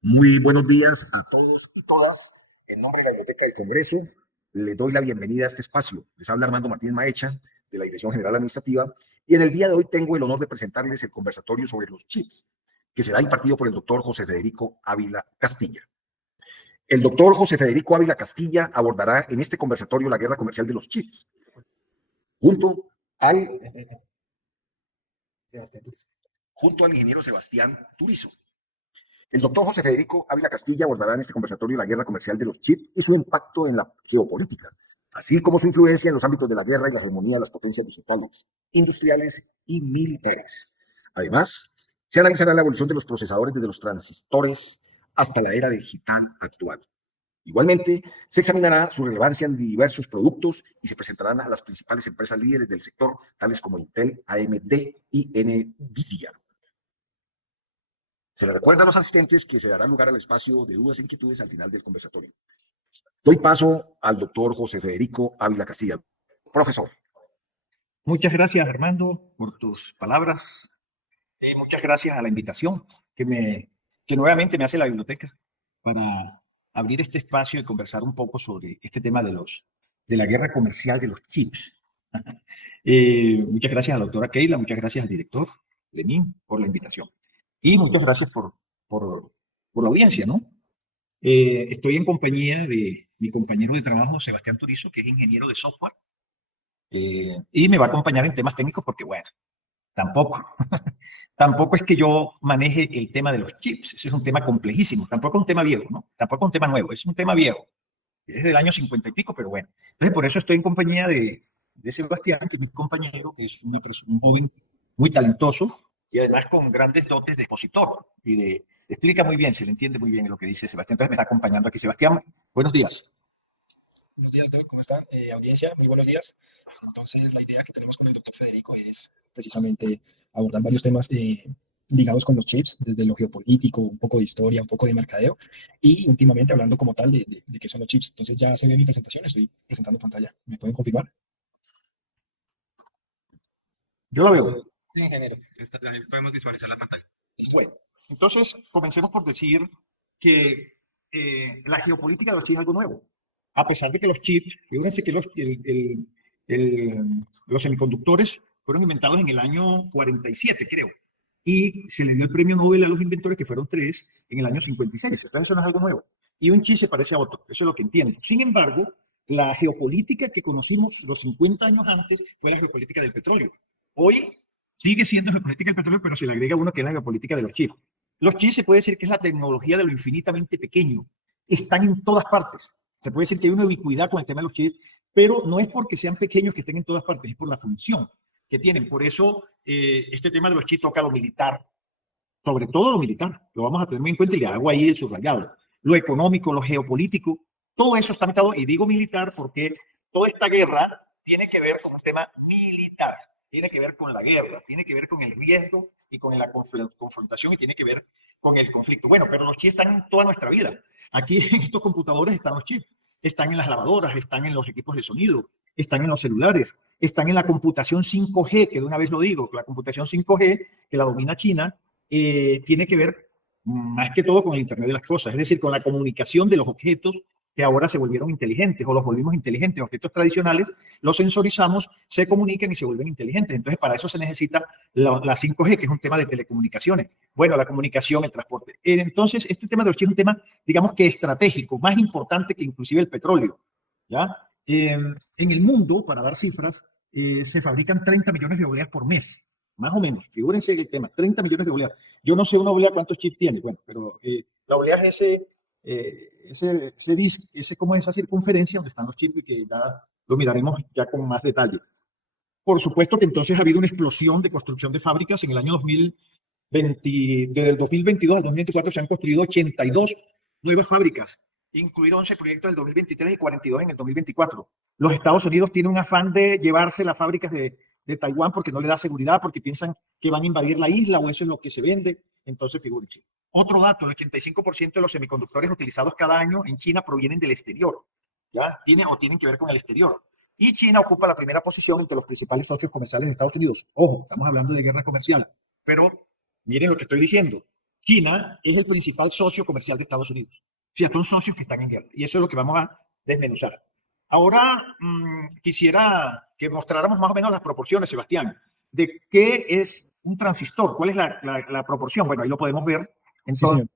Muy buenos días a todos y todas. En nombre de la Biblioteca del Congreso, les doy la bienvenida a este espacio. Les habla Armando Martínez Maecha, de la Dirección General Administrativa, y en el día de hoy tengo el honor de presentarles el conversatorio sobre los chips, que será impartido por el doctor José Federico Ávila Castilla. El doctor José Federico Ávila Castilla abordará en este conversatorio la guerra comercial de los chips, junto al, junto al ingeniero Sebastián Turizo. El doctor José Federico Ávila Castilla abordará en este conversatorio la guerra comercial de los chips y su impacto en la geopolítica, así como su influencia en los ámbitos de la guerra y la hegemonía de las potencias digitales, industriales y militares. Además, se analizará la evolución de los procesadores desde los transistores hasta la era digital actual. Igualmente, se examinará su relevancia en diversos productos y se presentarán a las principales empresas líderes del sector, tales como Intel, AMD y NVIDIA. Se le recuerda a los asistentes que se dará lugar al espacio de dudas e inquietudes al final del conversatorio. Doy paso al doctor José Federico Ávila Castilla. Profesor. Muchas gracias, Armando, por tus palabras. Muchas gracias a la invitación que nuevamente me hace la biblioteca para abrir este espacio y conversar un poco sobre este tema de la guerra comercial de los chips. Muchas gracias a la doctora Keila, muchas gracias al director Lenín por la invitación. Y muchas gracias por la audiencia, ¿no? Estoy en compañía de mi compañero de trabajo, Sebastián Turizo, que es ingeniero de software, y me va a acompañar en temas técnicos porque, bueno, tampoco es que yo maneje el tema de los chips, ese es un tema complejísimo, tampoco es un tema viejo, ¿no? Tampoco es un tema nuevo, es un tema viejo, es del año 50 y pico, pero bueno. Entonces, por eso estoy en compañía de Sebastián, que es mi compañero, que es un joven muy talentoso y además con grandes dotes de expositor y explica muy bien, se le entiende muy bien lo que dice Sebastián. Entonces me está acompañando aquí. Sebastián, buenos días. Buenos días, Doc, ¿cómo están? Audiencia, muy buenos días. Entonces, la idea que tenemos con el doctor Federico es precisamente abordar varios temas ligados con los chips, desde lo geopolítico, un poco de historia, un poco de mercadeo, y últimamente hablando como tal de qué son los chips. Entonces, ya se ve mi presentación, estoy presentando pantalla. ¿Me pueden confirmar? Yo la veo. Sí, ingeniero. Podemos visualizar la pantalla. Bueno, entonces comencemos por decir que la geopolítica de los chips es algo nuevo. A pesar de que los chips, fíjense que los semiconductores fueron inventados en el año 47, creo. Y se le dio el premio Nobel a los inventores, que fueron 3, en el año 56. Entonces eso no es algo nuevo. Y un chip se parece a otro. Eso es lo que entiendo. Sin embargo, la geopolítica que conocimos los 50 años antes fue la geopolítica del petróleo. Hoy sigue siendo geopolítica del petróleo, pero se le agrega uno que es la geopolítica de los chips. Los chips se puede decir que es la tecnología de lo infinitamente pequeño. Están en todas partes. Se puede decir que hay una ubicuidad con el tema de los chips, pero no es porque sean pequeños que estén en todas partes, es por la función que tienen. Por eso este tema de los chips toca lo militar, sobre todo lo militar. Lo vamos a tener en cuenta y le hago ahí el subrayado. Lo económico, lo geopolítico, todo eso está metido. Y digo militar porque toda esta guerra tiene que ver con un tema militar. Tiene que ver con la guerra, tiene que ver con el riesgo y con la confrontación y tiene que ver con el conflicto. Bueno, pero los chips están en toda nuestra vida. Aquí en estos computadores están los chips, están en las lavadoras, están en los equipos de sonido, están en los celulares, están en la computación 5G, que de una vez lo digo, la computación 5G, que la domina China, tiene que ver más que todo con el Internet de las cosas, es decir, con la comunicación de los objetos que ahora se volvieron inteligentes o los volvimos inteligentes. Objetos tradicionales los sensorizamos, se comunican y se vuelven inteligentes. Entonces, para eso se necesita la 5G, que es un tema de telecomunicaciones. Bueno, la comunicación, el transporte. Entonces, este tema de los chips es un tema, digamos que estratégico, más importante que inclusive el petróleo. ¿Ya? En el mundo, para dar cifras, se fabrican 30 millones de obleas por mes. Más o menos, figúrense el tema, 30 millones de obleas. Yo no sé una oblea cuántos chips tiene, bueno, pero la oblea es como esa circunferencia donde están los chips y que ya lo miraremos ya con más detalle. Por supuesto que entonces ha habido una explosión de construcción de fábricas. En el año 2020, desde el 2022 al 2024 se han construido 82 nuevas fábricas, incluido 11 proyectos del 2023 y 42 en el 2024. Los Estados Unidos tienen un afán de llevarse las fábricas de Taiwán porque no le da seguridad, porque piensan que van a invadir la isla o eso es lo que se vende. Entonces, figúrense. Otro dato, el 85% de los semiconductores utilizados cada año en China provienen del exterior, ¿ya? Tienen que ver con el exterior. y China ocupa la primera posición entre los principales socios comerciales de Estados Unidos. Ojo, estamos hablando de guerra comercial, pero miren lo que estoy diciendo. China es el principal socio comercial de Estados Unidos. O sea, son socios que están en guerra. Y eso es lo que vamos a desmenuzar. Ahora quisiera que mostráramos más o menos las proporciones, Sebastián, de qué es un transistor, cuál es la proporción. Bueno, ahí lo podemos ver. Sí, Entonces,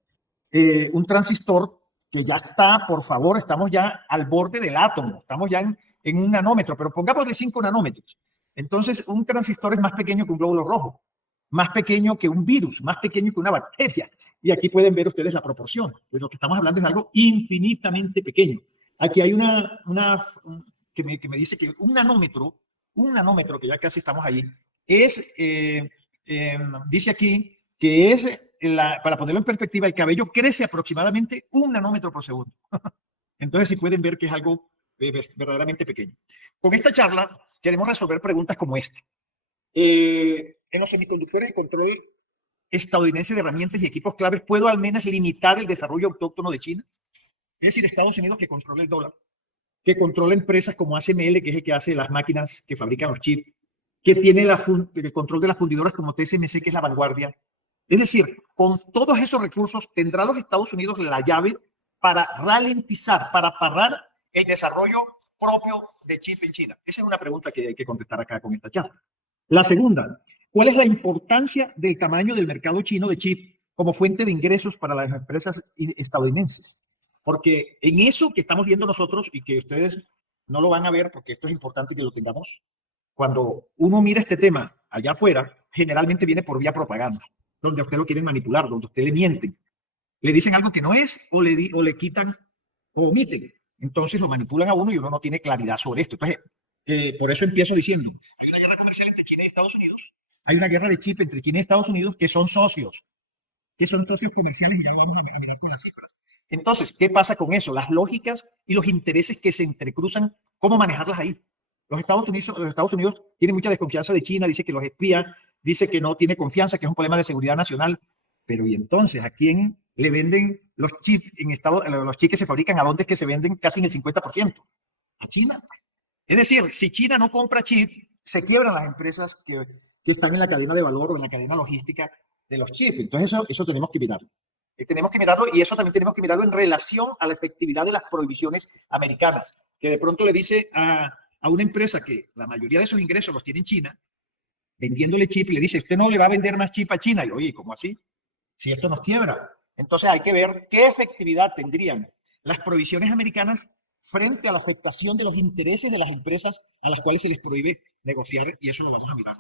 señor. un transistor que ya está, por favor, estamos ya al borde del átomo, estamos ya en un nanómetro, pero pongamos de 5 nanómetros. Entonces, un transistor es más pequeño que un glóbulo rojo, más pequeño que un virus, más pequeño que una bacteria. Y aquí pueden ver ustedes la proporción. Pues lo que estamos hablando es algo infinitamente pequeño. Aquí hay que me dice que un nanómetro, que ya casi estamos ahí, es, dice aquí que es, para ponerlo en perspectiva, el cabello crece aproximadamente 1 nanómetro por segundo. Entonces, sí pueden ver que es algo verdaderamente pequeño. Con esta charla queremos resolver preguntas como esta. En los semiconductores de control estadounidense de herramientas y equipos claves, ¿puedo al menos limitar el desarrollo autóctono de China? Es decir, Estados Unidos, que controla el dólar, que controla empresas como ASML, que es el que hace las máquinas que fabrican los chips, que tiene el control de las fundidoras como TSMC, que es la vanguardia. Es decir, con todos esos recursos tendrá los Estados Unidos la llave para ralentizar, para parar el desarrollo propio de chip en China. Esa es una pregunta que hay que contestar acá con esta charla. La segunda, ¿cuál es la importancia del tamaño del mercado chino de chip como fuente de ingresos para las empresas estadounidenses? Porque en eso que estamos viendo nosotros y que ustedes no lo van a ver porque esto es importante que lo tengamos, cuando uno mira este tema allá afuera, generalmente viene por vía propaganda, donde a usted lo quieren manipular, donde a usted le mienten. Le dicen algo que no es o le quitan o omiten. Entonces lo manipulan a uno y uno no tiene claridad sobre esto. Entonces, por eso empiezo diciendo, hay una guerra comercial entre China y Estados Unidos, hay una guerra de chip entre China y Estados Unidos que son socios comerciales y ya vamos a mirar con las cifras. Entonces, ¿qué pasa con eso? Las lógicas y los intereses que se entrecruzan, ¿cómo manejarlas ahí? Los Estados Unidos tienen mucha desconfianza de China, dice que los espía, dice que no tiene confianza, que es un problema de seguridad nacional. Pero ¿y entonces a quién le venden los chips los chips que se fabrican? ¿A dónde es que se venden casi en el 50%? A China. Es decir, si China no compra chips, se quiebran las empresas que están en la cadena de valor o en la cadena logística de los chips. Entonces eso tenemos que mirarlo. Tenemos que mirarlo y eso también tenemos que mirarlo en relación a la efectividad de las prohibiciones americanas, que de pronto le dice a una empresa que la mayoría de sus ingresos los tiene en China, vendiéndole chip, y le dice, usted no le va a vender más chip a China. Y oye, ¿cómo así? Si esto nos quiebra. Entonces hay que ver qué efectividad tendrían las prohibiciones americanas frente a la afectación de los intereses de las empresas a las cuales se les prohíbe negociar, y eso lo vamos a mirar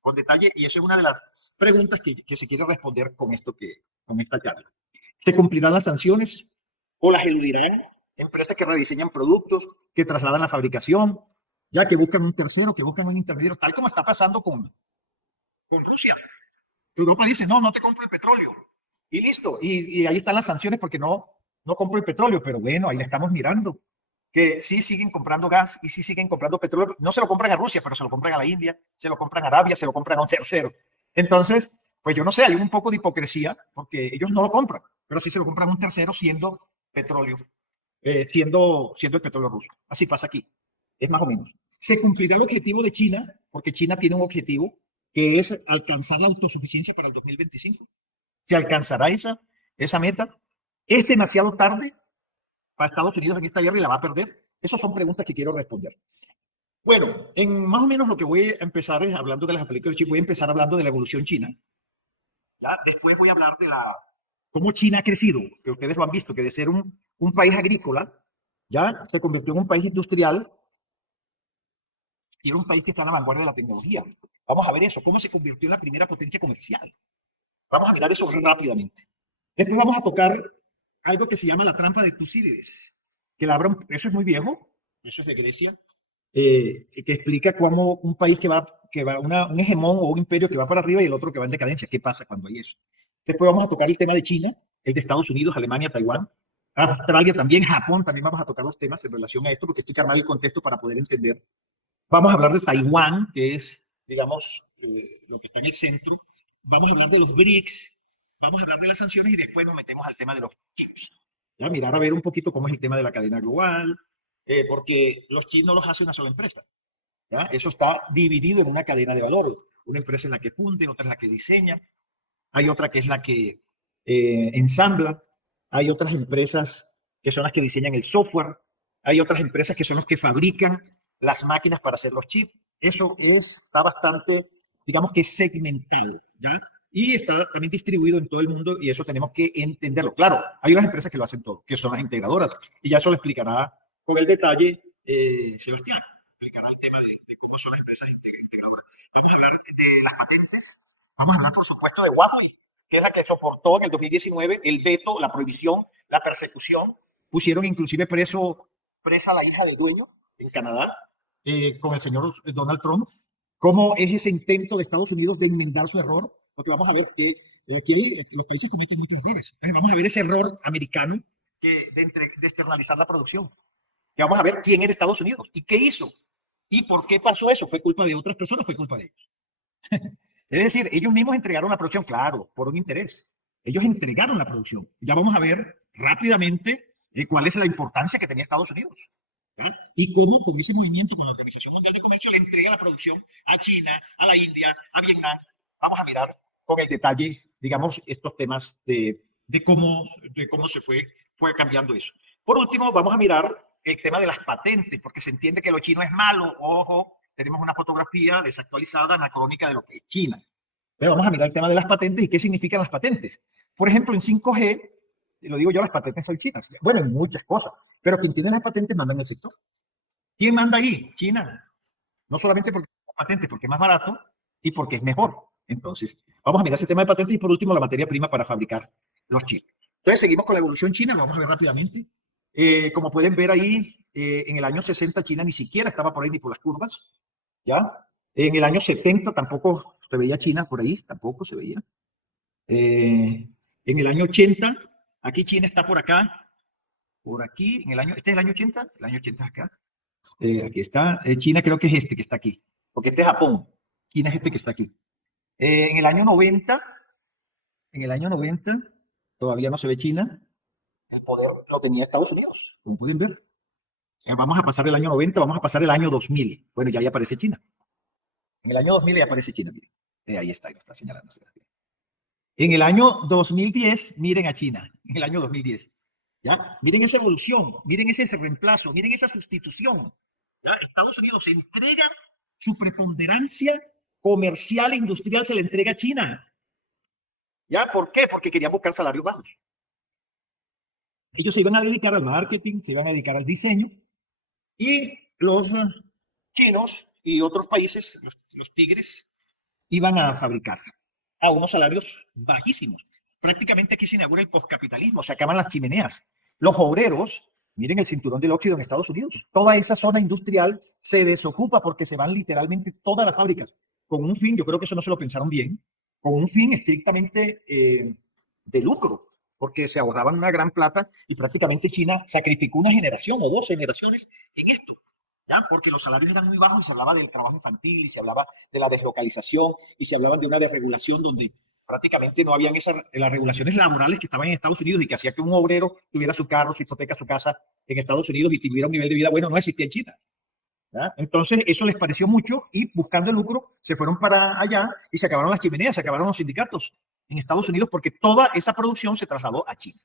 con detalle, y esa es una de las preguntas que se quiere responder con esta charla. ¿Se cumplirán las sanciones o las eludirán empresas que rediseñan productos, que trasladan la fabricación, ya que buscan un tercero, que buscan un intermediario, tal como está pasando con Rusia? Europa dice, no te compro el petróleo. Y listo. Y ahí están las sanciones porque no compro el petróleo. Pero bueno, ahí le estamos mirando. Que sí siguen comprando gas y sí siguen comprando petróleo. No se lo compran a Rusia, pero se lo compran a la India, se lo compran a Arabia, se lo compran a un tercero. Entonces, pues yo no sé, hay un poco de hipocresía porque ellos no lo compran, pero sí se lo compran a un tercero siendo petróleo, siendo el petróleo ruso. Así pasa aquí. Es más o menos. ¿Se cumplirá el objetivo de China? Porque China tiene un objetivo que es alcanzar la autosuficiencia para el 2025. ¿Se alcanzará esa meta? ¿Es demasiado tarde para Estados Unidos en esta guerra y la va a perder? Esas son preguntas que quiero responder. Bueno, en más o menos lo que voy a empezar es hablando de las aplicaciones, voy a empezar hablando de la evolución china. Ya después voy a hablar de cómo China ha crecido, que ustedes lo han visto, que de ser un país agrícola, ya se convirtió en un país industrial y era un país que está en la vanguardia de la tecnología. Vamos a ver eso, cómo se convirtió en la primera potencia comercial. Vamos a mirar eso rápidamente. Después vamos a tocar algo que se llama la trampa de Tucídides, eso es muy viejo, eso es de Grecia, que explica cómo un país un hegemón o un imperio que va para arriba y el otro que va en decadencia. ¿Qué pasa cuando hay eso? Después vamos a tocar el tema de China, el de Estados Unidos, Alemania, Taiwán, Australia también, Japón, también vamos a tocar los temas en relación a esto porque estoy que armar el contexto para poder entender. Vamos a hablar de Taiwán, que es, digamos, lo que está en el centro. Vamos a hablar de los BRICS, vamos a hablar de las sanciones y después nos metemos al tema de los chips. Ya, mirar a ver un poquito cómo es el tema de la cadena global, porque los chips no los hace una sola empresa. ¿Ya? Eso está dividido en una cadena de valor. Una empresa es la que funde, otra es la que diseña, hay otra que es la que ensambla, hay otras empresas que son las que diseñan el software, hay otras empresas que son las que fabrican las máquinas para hacer los chips. Eso está bastante, digamos que segmentado, ¿ya? Y está también distribuido en todo el mundo y eso tenemos que entenderlo. Claro, hay unas empresas que lo hacen todo, que son las integradoras, y ya eso lo explicará con el detalle Sebastián. Explicará el tema de cómo son las empresas integradoras. Vamos a hablar de las patentes. Vamos a hablar, por supuesto, de Huawei, que es la que soportó en el 2019 el veto, la prohibición, la persecución. Pusieron inclusive presa a la hija del dueño en Canadá con el señor Donald Trump. ¿Cómo es ese intento de Estados Unidos de enmendar su error? Porque vamos a ver que los países cometen muchos errores. Entonces vamos a ver ese error americano de externalizar la producción. Y vamos a ver quién era Estados Unidos y qué hizo y por qué pasó eso. ¿Fue culpa de otras personas? ¿Fue culpa de ellos? Es decir, ellos mismos entregaron la producción, claro, por un interés. Ellos entregaron la producción. Ya vamos a ver rápidamente cuál es la importancia que tenía Estados Unidos. ¿Ya? Y cómo con ese movimiento, con la Organización Mundial de Comercio, le entrega la producción a China, a la India, a Vietnam. Vamos a mirar con el detalle, digamos, estos temas de cómo se fue cambiando eso. Por último, vamos a mirar el tema de las patentes, porque se entiende que lo chino es malo. Ojo, tenemos una fotografía desactualizada, anacrónica de lo que es China. Pero vamos a mirar el tema de las patentes y qué significan las patentes. Por ejemplo, en 5G, lo digo yo, las patentes son chinas. Bueno, en muchas cosas, pero quien tiene las patentes manda en el sector. ¿Quién manda ahí? China. No solamente porque es patente, porque es más barato y porque es mejor. Entonces, vamos a mirar ese tema de patentes y por último la materia prima para fabricar los chips. Entonces, seguimos con la evolución china, lo vamos a ver rápidamente. Como pueden ver ahí, en el año 60 China ni siquiera estaba por ahí ni por las curvas, ¿ya? En el año 70 tampoco se veía China por ahí, tampoco se veía. En el año 80, aquí China está por acá, por aquí, este es el año 80, el año 80 es acá. Aquí está, China creo que es este que está aquí, porque este es Japón, China es este que está aquí. En el año 90, todavía no se ve China, el poder lo tenía Estados Unidos, como pueden ver. Vamos a pasar el año 90, vamos a pasar el año 2000. Bueno, ya ahí aparece China. En el año 2000 ya aparece China, miren. Ahí está señalando. En el año 2010, miren a China, en el año 2010. ¿Ya? Miren esa evolución, miren ese reemplazo, miren esa sustitución. ¿Ya? Estados Unidos se entrega su preponderancia comercial e industrial, se le entrega a China. ¿Ya? ¿Por qué? Porque querían buscar salarios bajos. Ellos se iban a dedicar al marketing, se iban a dedicar al diseño, y los chinos y otros países, los tigres, iban a fabricar a unos salarios bajísimos. Prácticamente aquí se inaugura el postcapitalismo, se acaban las chimeneas. Los obreros, miren el cinturón del óxido en Estados Unidos, toda esa zona industrial se desocupa porque se van literalmente todas las fábricas con un fin, yo creo que eso no se lo pensaron bien, con un fin estrictamente de lucro, porque se ahorraban una gran plata y prácticamente China sacrificó una generación o 2 generaciones en esto. ¿Ya? Porque los salarios eran muy bajos y se hablaba del trabajo infantil y se hablaba de la deslocalización y se hablaba de una desregulación donde prácticamente no habían las regulaciones laborales que estaban en Estados Unidos y que hacía que un obrero tuviera su carro, su hipoteca, su casa en Estados Unidos y tuviera un nivel de vida bueno, no existía en China. ¿Ya? Entonces eso les pareció mucho y buscando el lucro se fueron para allá y se acabaron las chimeneas, se acabaron los sindicatos en Estados Unidos porque toda esa producción se trasladó a China.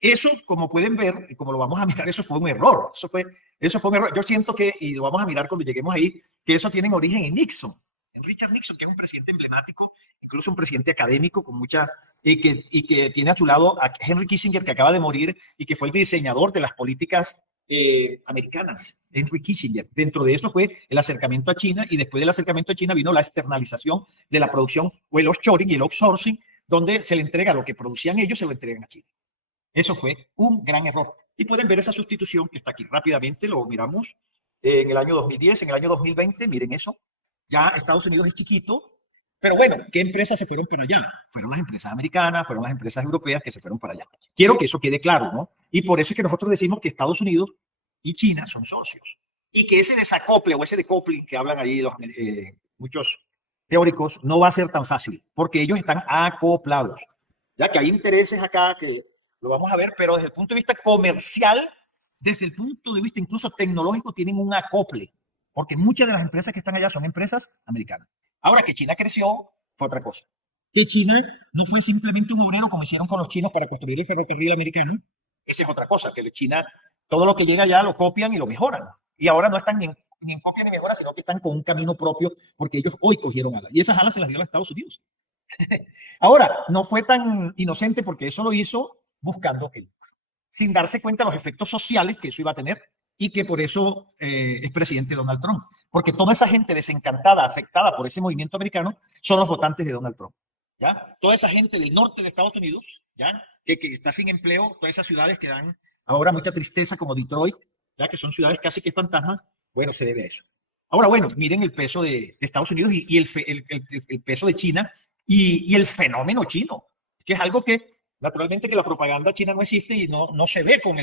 Eso, como pueden ver, y como lo vamos a mirar, eso fue un error. Eso fue un error. Yo siento que, y lo vamos a mirar cuando lleguemos ahí, que eso tiene origen en Nixon, en Richard Nixon, que es un presidente emblemático, incluso un presidente académico con mucha, y que tiene a su lado a Henry Kissinger, que acaba de morir y que fue el diseñador de las políticas americanas. Henry Kissinger. Dentro de eso fue el acercamiento a China y después del acercamiento a China vino la externalización de la producción o el offshoring y el outsourcing, donde se le entrega lo que producían ellos, se lo entregan a China. Eso fue un gran error. Y pueden ver esa sustitución que está aquí. Rápidamente lo miramos en el año 2010, en el año 2020, miren eso. Ya Estados Unidos es chiquito, pero bueno, ¿qué empresas se fueron para allá? Fueron las empresas americanas, fueron las empresas europeas que se fueron para allá. Quiero que eso quede claro, ¿no? Y por eso es que nosotros decimos que Estados Unidos y China son socios. Y que ese desacople o ese decoupling que hablan ahí muchos teóricos no va a ser tan fácil, porque ellos están acoplados. Ya que hay intereses acá que lo vamos a ver, pero desde el punto de vista comercial, desde el punto de vista incluso tecnológico, tienen un acople, porque muchas de las empresas que están allá son empresas americanas. Ahora que China creció, fue otra cosa. Que China no fue simplemente un obrero como hicieron con los chinos para construir el ferrocarril americano. Esa es otra cosa, que China, todo lo que llega allá lo copian y lo mejoran. Y ahora no están ni en copia ni mejora, sino que están con un camino propio, porque ellos hoy cogieron alas. Y esas alas se las dio a Estados Unidos. Ahora, no fue tan inocente porque eso lo hizo buscando el lucro, sin darse cuenta de los efectos sociales que eso iba a tener y que por eso es presidente Donald Trump. Porque toda esa gente desencantada, afectada por ese movimiento americano, son los votantes de Donald Trump. ¿Ya? Toda esa gente del norte de Estados Unidos, ¿ya? Que está sin empleo, todas esas ciudades que dan ahora mucha tristeza, como Detroit, ¿ya? Que son ciudades casi que fantasmas, bueno, se debe a eso. Ahora, bueno, miren el peso de Estados Unidos y el peso de China y el fenómeno chino, que es algo que naturalmente que la propaganda china no existe y no se ve con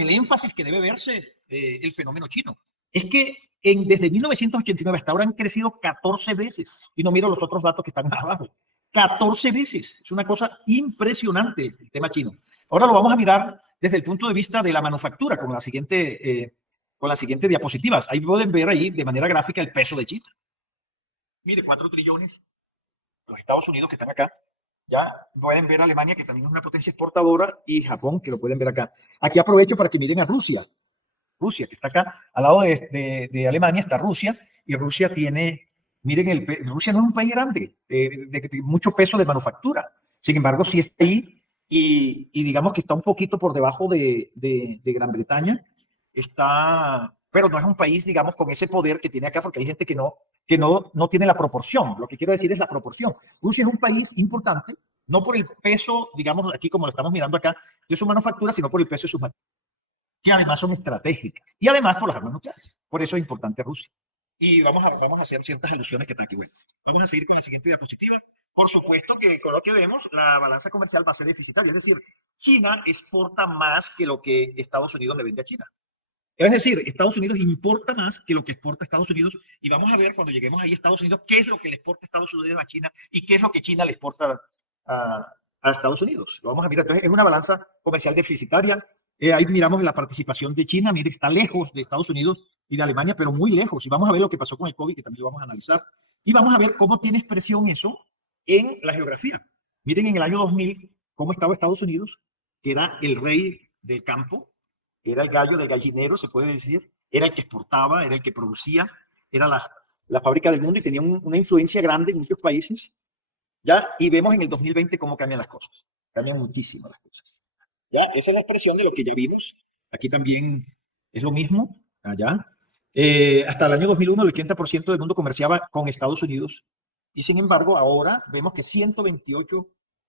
el énfasis que debe verse el fenómeno chino. Es que desde 1989 hasta ahora han crecido 14 veces, y no miro los otros datos que están más abajo. 14 veces. Es una cosa impresionante el tema chino. Ahora lo vamos a mirar desde el punto de vista de la manufactura, con la siguiente diapositivas. Ahí pueden ver ahí de manera gráfica el peso de China. Mire, 4 trillones. Los Estados Unidos que están acá. Ya pueden ver Alemania, que también es una potencia exportadora, y Japón, que lo pueden ver acá. Aquí aprovecho para que miren a Rusia. Rusia, que está acá, al lado de Alemania está Rusia, y Rusia tiene... Miren, Rusia no es un país grande, de mucho peso de manufactura. Sin embargo, sí está ahí y digamos que está un poquito por debajo de Gran Bretaña. Pero no es un país, digamos, con ese poder que tiene acá, porque hay gente que no tiene la proporción. Lo que quiero decir es la proporción. Rusia es un país importante, no por el peso, digamos, aquí como lo estamos mirando acá, de su manufactura, sino por el peso de sus materiales, que además son estratégicas. Y además por las armas nucleares. Por eso es importante Rusia. Y vamos a hacer ciertas alusiones que están aquí. Bueno, vamos a seguir con la siguiente diapositiva. Por supuesto que con lo que vemos, la balanza comercial va a ser deficitaria. Es decir, China exporta más que lo que Estados Unidos le vende a China. Es decir, Estados Unidos importa más que lo que exporta Estados Unidos. Y vamos a ver cuando lleguemos ahí a Estados Unidos qué es lo que le exporta Estados Unidos a China y qué es lo que China le exporta a Estados Unidos. Lo vamos a mirar. Entonces, es una balanza comercial deficitaria. Ahí miramos la participación de China. Mire, está lejos de Estados Unidos y de Alemania, pero muy lejos. Y vamos a ver lo que pasó con el COVID, que también lo vamos a analizar. Y vamos a ver cómo tiene expresión eso en la geografía. Miren en el año 2000 cómo estaba Estados Unidos, que era el rey del campo, era el gallo del gallinero, se puede decir, era el que exportaba, era el que producía, era la fábrica del mundo y tenía una influencia grande en muchos países. ¿Ya? Y vemos en el 2020 cómo cambian las cosas. Cambian muchísimo las cosas. ¿Ya? Esa es la expresión de lo que ya vimos. Aquí también es lo mismo. Allá. Hasta el año 2001 el 80% del mundo comerciaba con Estados Unidos. Y sin embargo, ahora vemos que 128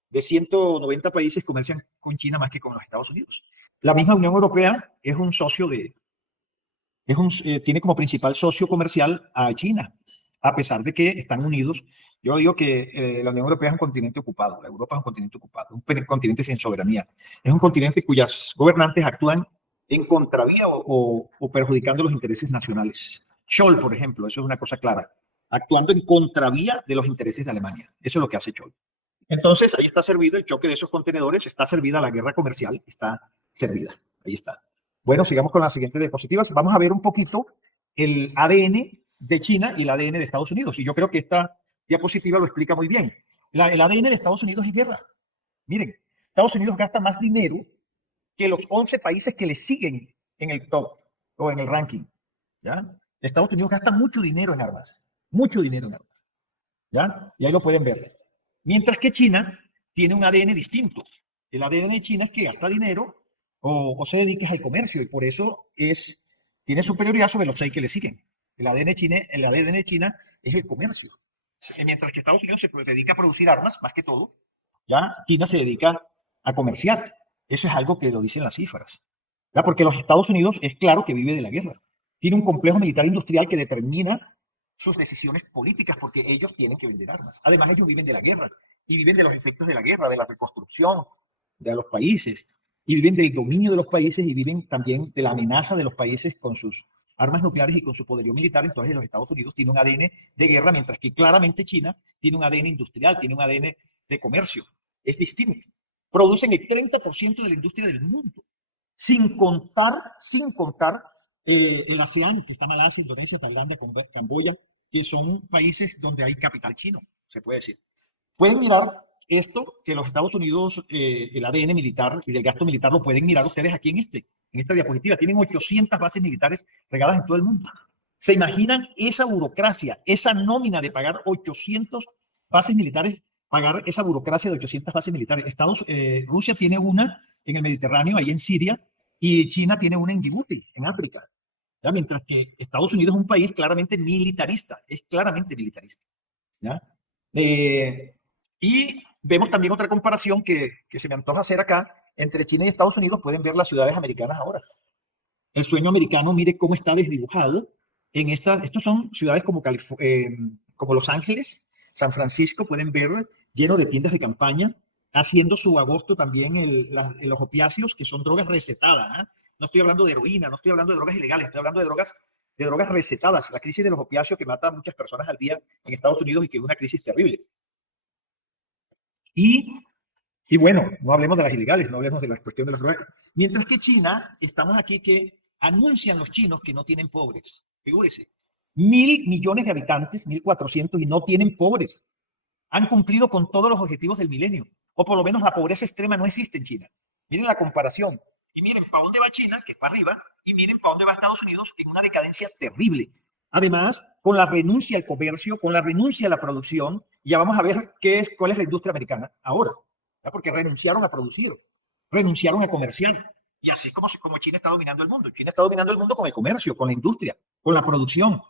de 190 países comercian con China más que con los Estados Unidos. La misma Unión Europea es un socio tiene como principal socio comercial a China, a pesar de que están unidos. Yo digo que la Unión Europea es un continente ocupado, la Europa es un continente ocupado, un continente sin soberanía. Es un continente cuyas gobernantes actúan en contravía o perjudicando los intereses nacionales. Scholz, por ejemplo, eso es una cosa clara, actuando en contravía de los intereses de Alemania. Eso es lo que hace Scholz. Entonces, ahí está servido el choque de esos contenedores, está servida la guerra comercial, está servida. Ahí está. Bueno, sigamos con las siguientes diapositivas. Vamos a ver un poquito el ADN de China y el ADN de Estados Unidos. Y yo creo que esta diapositiva lo explica muy bien. El ADN de Estados Unidos es guerra. Miren, Estados Unidos gasta más dinero que los 11 países que le siguen en el top o en el ranking. ¿Ya? Estados Unidos gasta mucho dinero en armas. Mucho dinero en armas. ¿Ya? Y ahí lo pueden ver. Mientras que China tiene un ADN distinto. El ADN de China es que gasta dinero o se dedica al comercio y por eso tiene superioridad sobre los 6 que le siguen. El ADN de China es el comercio. Mientras que Estados Unidos se dedica a producir armas, más que todo, ya China se dedica a comerciar. Eso es algo que lo dicen las cifras. ¿Ya? Porque los Estados Unidos es claro que vive de la guerra. Tiene un complejo militar industrial que determina sus decisiones políticas porque ellos tienen que vender armas. Además, ellos viven de la guerra y viven de los efectos de la guerra, de la reconstrucción de los países y viven del dominio de los países y viven también de la amenaza de los países con sus armas nucleares y con su poderío militar. Entonces, los Estados Unidos tienen un ADN de guerra, mientras que claramente China tiene un ADN industrial, tiene un ADN de comercio. Es distinto. Producen el 30% de la industria del mundo. sin contar el ASEAN, que está Malasia, Indonesia, Tailandia, Camboya, que son países donde hay capital chino, se puede decir. Pueden mirar esto, que los Estados Unidos, el ADN militar y el gasto militar lo pueden mirar ustedes aquí en esta diapositiva. Tienen 800 bases militares regadas en todo el mundo. ¿Se imaginan esa burocracia, esa nómina de pagar 800 bases militares, pagar esa burocracia de 800 bases militares? Rusia tiene una en el Mediterráneo, ahí en Siria, y China tiene una en Djibouti, en África. ¿Ya? Mientras que Estados Unidos es un país claramente militarista, es claramente militarista. ¿Ya? Y vemos también otra comparación que se me antoja hacer acá entre China y Estados Unidos. Pueden ver las ciudades americanas ahora. El sueño americano, mire cómo está desdibujado. Estos son ciudades como Los Ángeles, San Francisco, pueden ver lleno de tiendas de campaña, haciendo su agosto también los opiáceos, que son drogas recetadas. ¿Eh? No estoy hablando de heroína, no estoy hablando de drogas ilegales, estoy hablando de drogas recetadas. La crisis de los opiáceos que mata a muchas personas al día en Estados Unidos y que es una crisis terrible. Y bueno, no hablemos de las ilegales, no hablemos de la cuestión de las drogas. Mientras que China, estamos aquí que anuncian los chinos que no tienen pobres. Figúrese, 1.000 millones de habitantes, 1.400, y no tienen pobres. Han cumplido con todos los objetivos del milenio, o por lo menos la pobreza extrema no existe en China. Miren la comparación. Y miren para dónde va China, que es para arriba, y miren para dónde va Estados Unidos en una decadencia terrible. Además, con la renuncia al comercio, con la renuncia a la producción, ya vamos a ver cuál es la industria americana ahora, ¿ya? Porque renunciaron a producir, renunciaron a comerciar. Y así es como China está dominando el mundo. China está dominando el mundo con el comercio, con la industria, con la producción.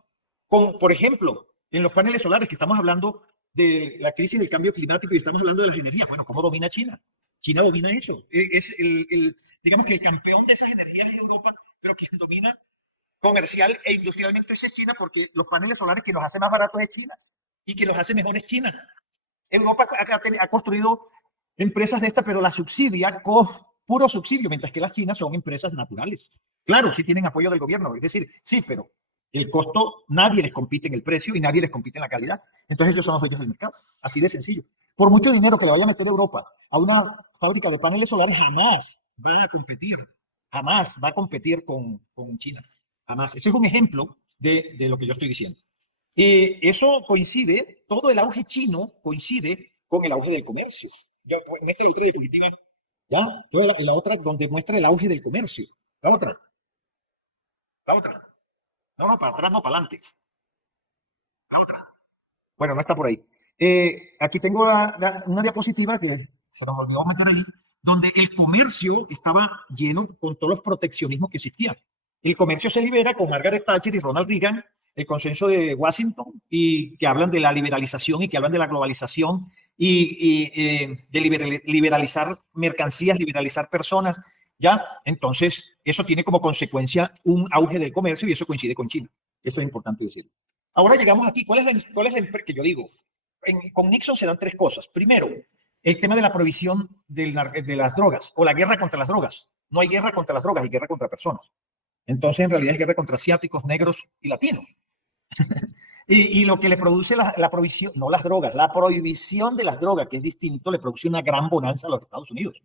Por ejemplo, en los paneles solares, que estamos hablando de la crisis del cambio climático y estamos hablando de las energías. Bueno, ¿cómo domina China? China domina eso. Es digamos que el campeón de esas energías es Europa, pero quien domina comercial e industrialmente es China, porque los paneles solares que los hace más baratos es China y que los hace mejores China. Europa ha construido empresas de estas, pero las subsidia con puro subsidio, mientras que las chinas son empresas naturales. Claro, sí tienen apoyo del gobierno, es decir, sí, pero el costo, nadie les compite en el precio y nadie les compite en la calidad. Entonces ellos son los dueños del mercado, así de sencillo. Por mucho dinero que le vaya a meter Europa a una fábrica de paneles solares, jamás va a competir con China. Jamás. Ese es un ejemplo de lo que yo estoy diciendo. Eso coincide, todo el auge chino coincide con el auge del comercio. Ya, en esta otra diapositiva, ya, la otra donde muestra el auge del comercio. La otra. No, para atrás, no, para adelante. La otra. Bueno, no está por ahí. Aquí tengo una diapositiva que se nos olvidó meter ahí, donde el comercio estaba lleno con todos los proteccionismos que existían. El comercio se libera con Margaret Thatcher y Ronald Reagan, el consenso de Washington, y que hablan de la liberalización y que hablan de la globalización y de liberalizar mercancías, liberalizar personas, ¿ya? Entonces, eso tiene como consecuencia un auge del comercio y eso coincide con China. Eso es importante decirlo. Ahora llegamos aquí. ¿Cuál es la que yo digo? Con Nixon se dan tres cosas. Primero, el tema de la prohibición de las drogas o la guerra contra las drogas. No hay guerra contra las drogas, hay guerra contra personas. Entonces, en realidad es guerra contra asiáticos, negros y latinos. y lo que le produce la prohibición, no las drogas, la prohibición de las drogas, que es distinto, le produce una gran bonanza a los Estados Unidos.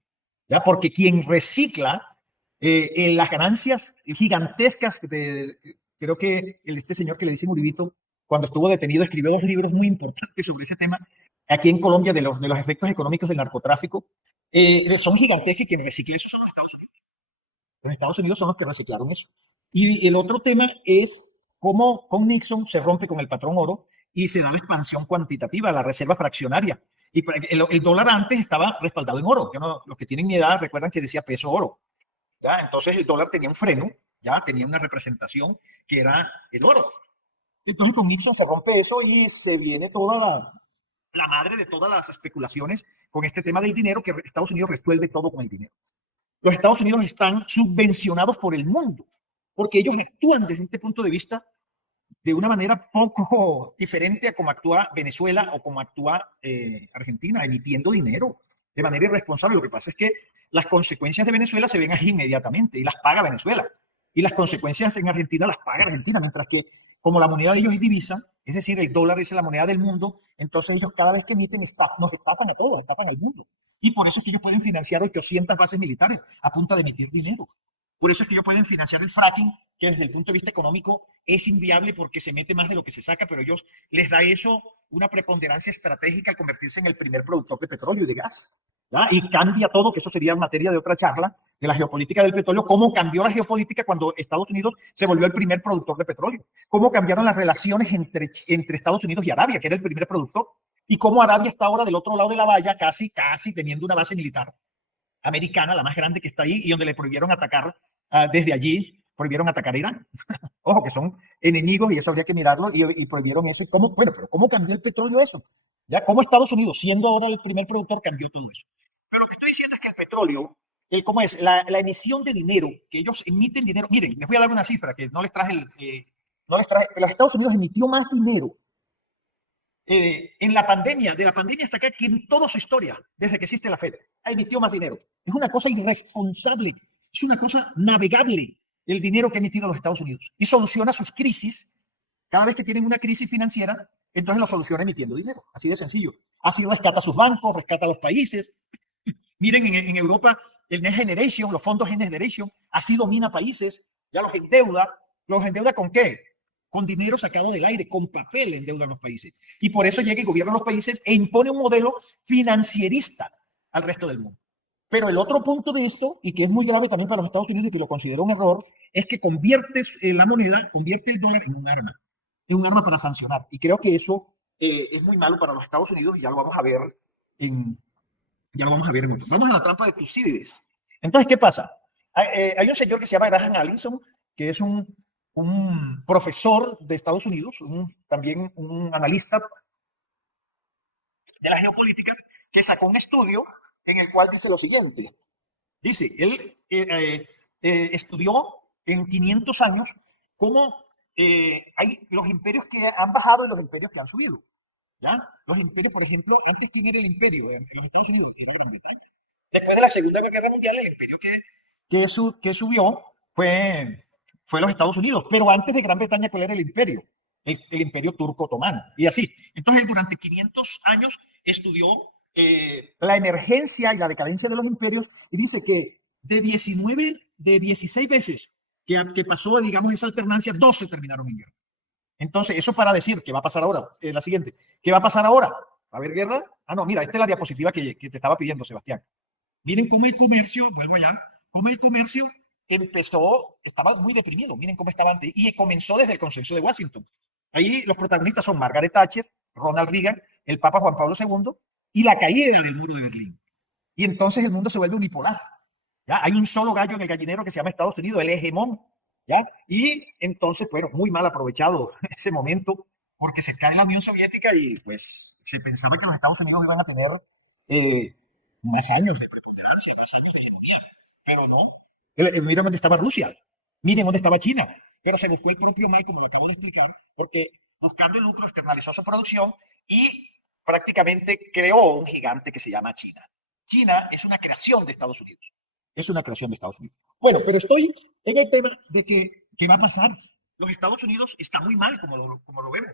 ¿Ya? Porque quien recicla las ganancias gigantescas, creo que este señor que le dice Uribito, cuando estuvo detenido, escribió 2 libros muy importantes sobre ese tema, aquí en Colombia, de los efectos económicos del narcotráfico, son gigantescos y quien recicla eso son los Estados Unidos. Los Estados Unidos son los que reciclaron eso. Y el otro tema es cómo con Nixon se rompe con el patrón oro y se da la expansión cuantitativa, la reserva fraccionaria. Y el dólar antes estaba respaldado en oro. Los que tienen mi edad recuerdan que decía peso oro. ¿Ya? Entonces el dólar tenía un freno, ya tenía una representación que era el oro. Entonces con Nixon se rompe eso y se viene toda la madre de todas las especulaciones con este tema del dinero, que Estados Unidos resuelve todo con el dinero. Los Estados Unidos están subvencionados por el mundo, porque ellos actúan desde este punto de vista de una manera poco diferente a como actúa Venezuela o como actúa Argentina, emitiendo dinero de manera irresponsable. Lo que pasa es que las consecuencias de Venezuela se ven ahí inmediatamente y las paga Venezuela. Y las consecuencias en Argentina las paga Argentina, mientras que como la moneda de ellos es divisa, es decir, el dólar es la moneda del mundo, entonces ellos cada vez que emiten nos estafan a todos, estafan al mundo. Y por eso es que ellos pueden financiar 800 bases militares a punta de emitir dinero. Por eso es que ellos pueden financiar el fracking, que desde el punto de vista económico es inviable porque se mete más de lo que se saca, pero ellos les da eso una preponderancia estratégica al convertirse en el primer productor de petróleo y de gas. ¿Ya? Y cambia todo, que eso sería materia de otra charla, de la geopolítica del petróleo, cómo cambió la geopolítica cuando Estados Unidos se volvió el primer productor de petróleo, cómo cambiaron las relaciones entre Estados Unidos y Arabia, que era el primer productor, y cómo Arabia está ahora del otro lado de la valla, casi teniendo una base militar americana, la más grande que está ahí, y donde le prohibieron atacar desde allí, prohibieron atacar a Irán. Ojo, que son enemigos y eso habría que mirarlo, y prohibieron eso. ¿Y cómo, bueno, pero cómo cambió el petróleo eso? ¿Ya? ¿Cómo Estados Unidos, siendo ahora el primer productor, cambió todo eso? Pero lo que estoy diciendo es que el petróleo, ¿cómo es? La emisión de dinero, que ellos emiten dinero. Miren, les voy a dar una cifra que no les traje, pero los Estados Unidos emitió más dinero en la pandemia, de la pandemia hasta acá, que en toda su historia, desde que existe la Fed, ha emitido más dinero. Es una cosa irresponsable, es una cosa navegable el dinero que ha emitido los Estados Unidos. Y soluciona sus crisis. Cada vez que tienen una crisis financiera, entonces lo soluciona emitiendo dinero. Así de sencillo. Así rescata a sus bancos, rescata a los países. Miren, en Europa, el Next Generation, los fondos Next Generation, así domina países, ya los endeuda. ¿Los endeuda con qué? Con dinero sacado del aire, con papel endeudan los países. Y por eso llega y gobierna los países e impone un modelo financierista al resto del mundo. Pero el otro punto de esto, y que es muy grave también para los Estados Unidos y que lo considero un error, es que convierte la moneda, convierte el dólar en un arma para sancionar. Y creo que eso es muy malo para los Estados Unidos y ya lo vamos a ver ya lo vamos a ver en otro. Vamos a la trampa de Tucídides. Entonces, ¿qué pasa? Hay un señor que se llama Graham Allison, que es un profesor de Estados Unidos, también un analista de la geopolítica, que sacó un estudio en el cual dice lo siguiente. Dice, él estudió en 500 años cómo hay los imperios que han bajado y los imperios que han subido. ¿Ya? Los imperios, por ejemplo, antes, ¿quién era el imperio en los Estados Unidos? Era Gran Bretaña. Después de la Segunda Guerra Mundial, el imperio que subió fue los Estados Unidos. Pero antes de Gran Bretaña, ¿cuál era el imperio? El imperio turco-otomano. Y así. Entonces, él durante 500 años estudió la emergencia y la decadencia de los imperios y dice que de 16 veces que pasó, digamos, esa alternancia, 12 terminaron en guerra. Entonces, eso para decir, ¿qué va a pasar ahora? La siguiente, ¿qué va a pasar ahora? ¿Va a haber guerra? Ah, no, mira, esta es la diapositiva que te estaba pidiendo, Sebastián. Miren cómo el comercio, vuelvo allá, cómo el comercio estaba muy deprimido, miren cómo estaba antes, y comenzó desde el Consenso de Washington. Ahí los protagonistas son Margaret Thatcher, Ronald Reagan, el Papa Juan Pablo II, y la caída del muro de Berlín. Y entonces el mundo se vuelve unipolar. ¿Ya? Hay un solo gallo en el gallinero que se llama Estados Unidos, el hegemón. ¿Ya? Y entonces, bueno, muy mal aprovechado ese momento, porque se cae la Unión Soviética y pues se pensaba que los Estados Unidos iban a tener más años de preponderancia, más años de hegemonía, pero no. Miren dónde estaba Rusia, miren dónde estaba China, pero se buscó el propio mal, como lo acabo de explicar, porque buscando el lucro externalizó su producción y prácticamente creó un gigante que se llama China. China es una creación de Estados Unidos. Es una creación de Estados Unidos. Bueno, pero estoy en el tema de que, ¿qué va a pasar? Los Estados Unidos está muy mal, como lo vemos.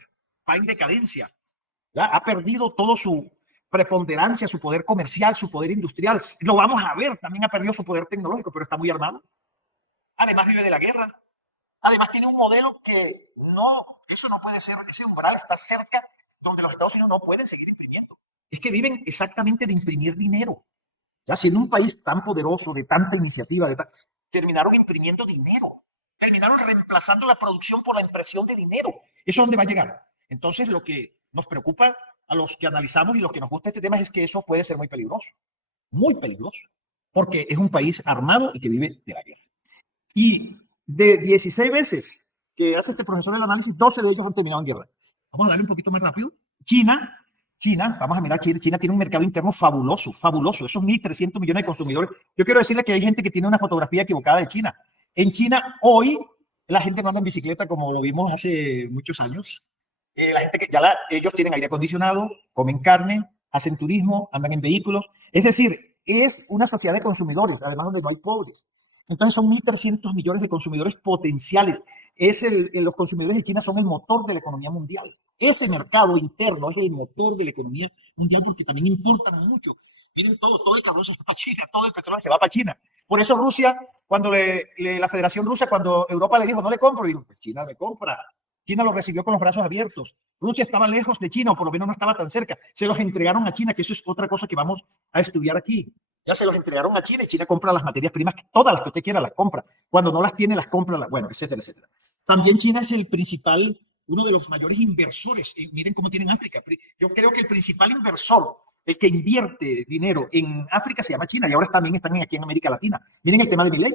Va en decadencia. ¿Ya? Ha perdido todo su preponderancia, su poder comercial, su poder industrial. Lo vamos a ver, también ha perdido su poder tecnológico, pero está muy armado. Además vive de la guerra. Además tiene un modelo que eso no puede ser, ese umbral está cerca donde los Estados Unidos no pueden seguir imprimiendo. Es que viven exactamente de imprimir dinero. Ya siendo un país tan poderoso, de tanta iniciativa, terminaron imprimiendo dinero. Terminaron reemplazando la producción por la impresión de dinero. ¿Eso dónde va a llegar? Entonces, lo que nos preocupa a los que analizamos y los que nos gusta este tema es que eso puede ser muy peligroso. Muy peligroso. Porque es un país armado y que vive de la guerra. Y de 16 veces que hace este profesor el análisis, 12 de ellos han terminado en guerra. Vamos a darle un poquito más rápido. China, vamos a mirar China. China tiene un mercado interno fabuloso, fabuloso. Esos 1.300 millones de consumidores. Yo quiero decirle que hay gente que tiene una fotografía equivocada de China. En China, hoy, la gente no anda en bicicleta como lo vimos hace muchos años. La gente que ellos tienen aire acondicionado, comen carne, hacen turismo, andan en vehículos. Es decir, es una sociedad de consumidores, además donde no hay pobres. Entonces son 1.300 millones de consumidores potenciales. Los consumidores de China son el motor de la economía mundial. Ese mercado interno es el motor de la economía mundial porque también importan mucho. Miren todo el carbón se va para China, todo el petróleo se va para China. Por eso Rusia, cuando la Federación Rusa, cuando Europa le dijo no le compro, dijo, pues China me compra. China lo recibió con los brazos abiertos. Rusia estaba lejos de China, o por lo menos no estaba tan cerca. Se los entregaron a China, que eso es otra cosa que vamos a estudiar aquí. Ya se los entregaron a China y China compra las materias primas, todas las que usted quiera las compra. Cuando no las tiene, las compra, bueno, etcétera, etcétera. También China es el principal, uno de los mayores inversores. Miren cómo tienen África. Yo creo que el principal inversor, el que invierte dinero en África, se llama China, y ahora también están aquí en América Latina. Miren el tema de Milei.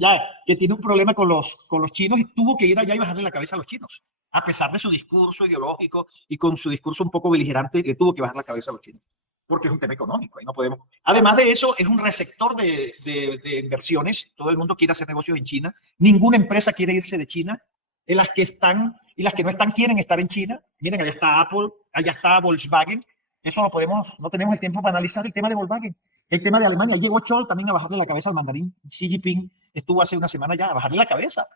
Ya, que tiene un problema con los chinos y tuvo que ir allá y bajarle la cabeza a los chinos. A pesar de su discurso ideológico y con su discurso un poco beligerante, le tuvo que bajar la cabeza a los chinos. Porque es un tema económico y no podemos. Además de eso, es un receptor de inversiones. Todo el mundo quiere hacer negocios en China. Ninguna empresa quiere irse de China. En las que están y las que no están quieren estar en China. Miren, allá está Apple, allá está Volkswagen. Eso no tenemos el tiempo para analizar el tema de Volkswagen. El tema de Alemania. Llegó Scholz también a bajarle la cabeza al mandarín. Xi Jinping estuvo hace una semana ya a bajarle la cabeza.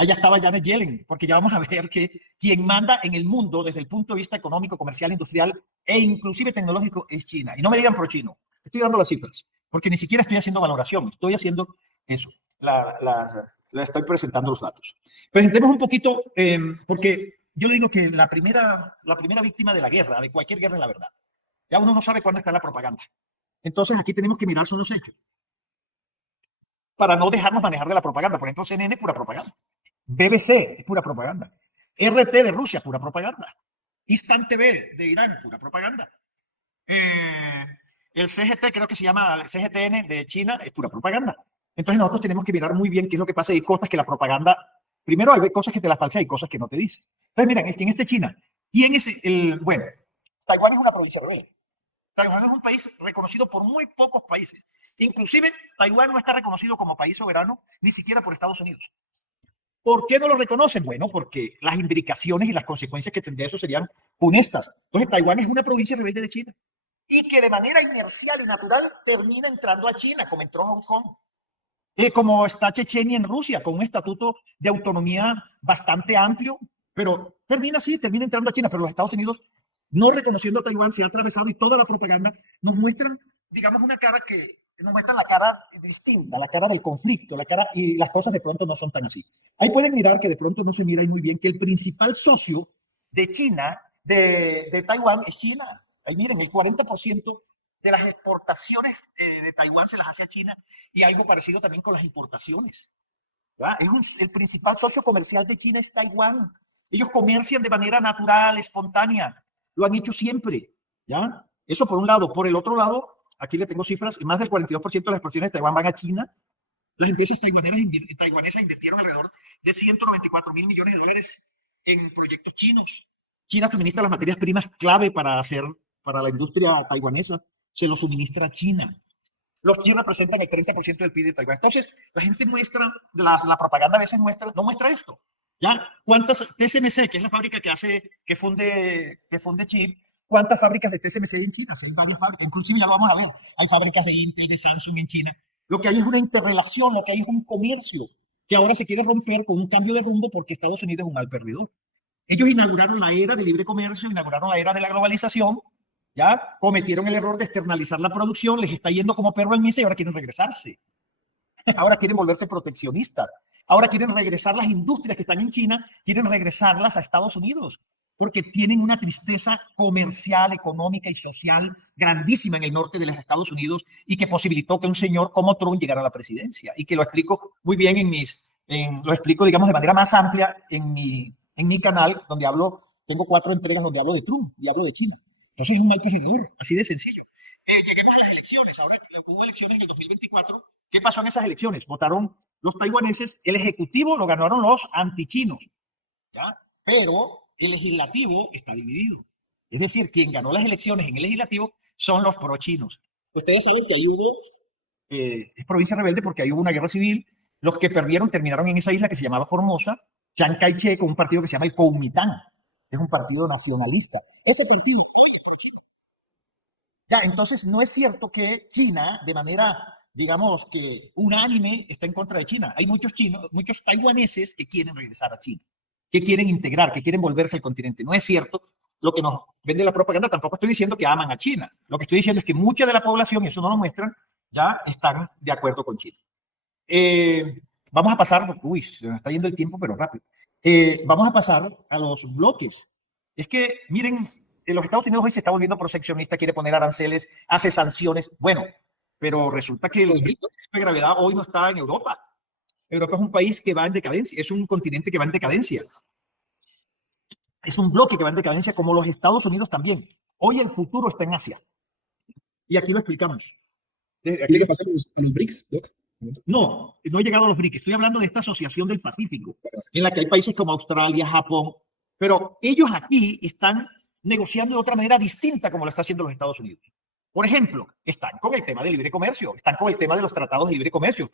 Allá estaba Janet Yellen, porque ya vamos a ver que quien manda en el mundo desde el punto de vista económico, comercial, industrial e inclusive tecnológico es China. Y no me digan pro chino, estoy dando las cifras, porque ni siquiera estoy haciendo valoración, estoy haciendo eso, estoy presentando los datos. Presentemos un poquito, porque yo le digo que la primera víctima de la guerra, de cualquier guerra, es la verdad. Ya uno no sabe cuándo está la propaganda. Entonces aquí tenemos que mirar son los hechos, para no dejarnos manejar de la propaganda. Por ejemplo, CNN es pura propaganda. BBC es pura propaganda. RT de Rusia, pura propaganda. Istan TV de Irán, pura propaganda. El CGT, creo que se llama el CGTN de China, es pura propaganda. Entonces nosotros tenemos que mirar muy bien qué es lo que pasa. Hay cosas que la propaganda, primero hay cosas que te las falsean y cosas que no te dicen. Entonces miren, en este China, ¿quién es bueno, Taiwán es una provincia rebelde. Taiwán es un país reconocido por muy pocos países. Inclusive, Taiwán no está reconocido como país soberano, ni siquiera por Estados Unidos. ¿Por qué no lo reconocen? Bueno, porque las implicaciones y las consecuencias que tendría eso serían funestas. Entonces, Taiwán es una provincia rebelde de China y que de manera inercial y natural termina entrando a China, como entró Hong Kong. Como está Chechenia en Rusia, con un estatuto de autonomía bastante amplio, pero termina entrando a China. Pero los Estados Unidos, no reconociendo a Taiwán, se ha atravesado y toda la propaganda nos muestran, digamos, una cara que nos muestra la cara distinta, la cara del conflicto, la cara, y las cosas de pronto no son tan así. Ahí pueden mirar que de pronto no se mira ahí muy bien que el principal socio de China, de Taiwán, es China. Ahí miren, el 40% de las exportaciones de Taiwán se las hace a China, y algo parecido también con las importaciones. El principal socio comercial de China es Taiwán. Ellos comercian de manera natural, espontánea. Lo han hecho siempre. ¿Ya? Eso por un lado. Por el otro lado, aquí le tengo cifras, más del 42% de las exportaciones de Taiwán van a China. Las empresas taiwanesas invirtieron alrededor de 194 mil millones de dólares en proyectos chinos. China suministra las materias primas clave para la industria taiwanesa, se lo suministra a China. Los chinos representan el 30% del PIB de Taiwán. Entonces, la gente muestra, la propaganda a veces no muestra esto. ¿Ya? ¿Cuántas TSMC, que es la fábrica que funde chip, cuántas fábricas de TSMC hay en China? Hay varias fábricas, inclusive ya lo vamos a ver. Hay fábricas de Intel, de Samsung en China. Lo que hay es una interrelación, lo que hay es un comercio que ahora se quiere romper con un cambio de rumbo porque Estados Unidos es un mal perdedor. Ellos inauguraron la era de libre comercio, inauguraron la era de la globalización, ya cometieron el error de externalizar la producción, les está yendo como perro al misa y ahora quieren regresarse. Ahora quieren volverse proteccionistas. Ahora quieren regresar las industrias que están en China, quieren regresarlas a Estados Unidos, porque tienen una tristeza comercial, económica y social grandísima en el norte de los Estados Unidos, y que posibilitó que un señor como Trump llegara a la presidencia. Y que lo explico muy bien lo explico, digamos, de manera más amplia en mi canal, donde tengo 4 entregas donde hablo de Trump y hablo de China. Entonces es un mal perdedor, así de sencillo. Lleguemos a las elecciones. Ahora hubo elecciones en el 2024. ¿Qué pasó en esas elecciones? Votaron los taiwaneses, el ejecutivo lo ganaron los antichinos, ¿ya? Pero el legislativo está dividido. Es decir, quien ganó las elecciones en el legislativo son los pro-chinos. Ustedes saben que ahí es provincia rebelde porque ahí hubo una guerra civil. Los que perdieron terminaron en esa isla que se llamaba Formosa, Chiang Kai-shek, con un partido que se llama el Kuomintang. Es un partido nacionalista. Ese partido hoy es pro-chino. Ya, entonces no es cierto que China, de manera, digamos, que unánime, está en contra de China. Hay muchos taiwaneses que quieren regresar a China, que quieren integrar, que quieren volverse al continente. No es cierto lo que nos vende la propaganda. Tampoco estoy diciendo que aman a China. Lo que estoy diciendo es que mucha de la población, y eso no lo muestran, ya están de acuerdo con China. Vamos a pasar, uy, se nos está yendo el tiempo, pero rápido. Vamos a pasar a los bloques. Es que, miren, los Estados Unidos hoy se está volviendo proteccionista, quiere poner aranceles, hace sanciones. Bueno, pero resulta que el Los centro de gravedad hoy no está en Europa. Europa es un país que va en decadencia, es un continente que va en decadencia. Es un bloque que va en decadencia, como los Estados Unidos también. Hoy el futuro está en Asia. Y aquí lo explicamos. ¿Qué Aquí le pasa a los BRICS, Doc? No he llegado a los BRICS. Estoy hablando de esta asociación del Pacífico, en la que hay países como Australia, Japón, pero ellos aquí están negociando de otra manera distinta como lo está haciendo los Estados Unidos. Por ejemplo, están con el tema de libre comercio, están con el tema de los tratados de libre comercio,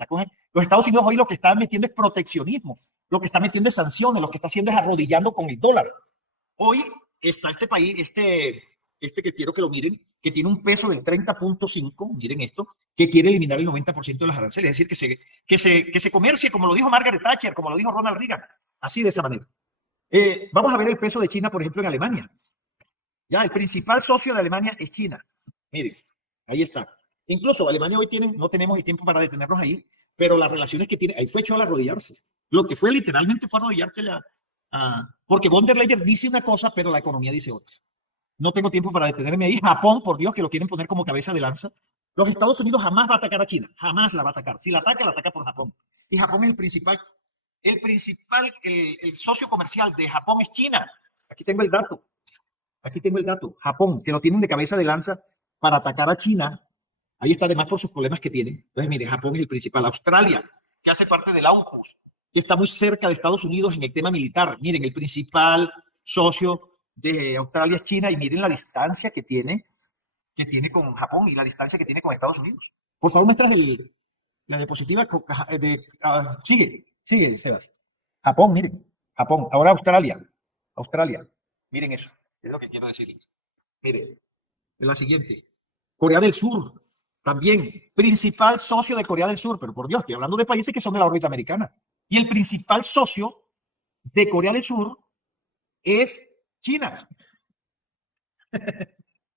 los Estados Unidos hoy lo que están metiendo es proteccionismo, lo que está metiendo es sanciones, lo que está haciendo es arrodillando con el dólar. Hoy está este país, este que quiero que lo miren, que tiene un peso del 30.5, miren esto, que quiere eliminar el 90% de las aranceles, es decir, que se comercie, como lo dijo Margaret Thatcher, como lo dijo Ronald Reagan, así de esa manera. Vamos a ver el peso de China, por ejemplo, en Alemania. Ya, el principal socio de Alemania es China. Miren, ahí está. Incluso Alemania hoy no tenemos el tiempo para detenernos ahí, pero las relaciones que tiene, ahí fue hecho al arrodillarse. Lo que fue literalmente fue arrodillarse porque von der Leyen dice una cosa, pero la economía dice otra. No tengo tiempo para detenerme ahí. Japón, por Dios, que lo quieren poner como cabeza de lanza. Los Estados Unidos jamás va a atacar a China, jamás la va a atacar. Si la ataca por Japón. Y Japón es el socio comercial de Japón es China. Aquí tengo el dato. Japón, que lo tienen de cabeza de lanza para atacar a China. Ahí está además por sus problemas que tienen. Entonces, mire, Japón es el principal. Australia, que hace parte del AUKUS, que está muy cerca de Estados Unidos en el tema militar. Miren, el principal socio de Australia es China y miren la distancia que tiene con Japón y la distancia que tiene con Estados Unidos. Por favor, muestras la diapositiva. Sigue, Sebas. Japón, miren. Japón. Ahora Australia. Miren eso. Es lo que quiero decirles. Miren, es la siguiente. Corea del Sur, también. Principal socio de Corea del Sur. Pero por Dios, estoy hablando de países que son de la órbita americana. Y el principal socio de Corea del Sur es China.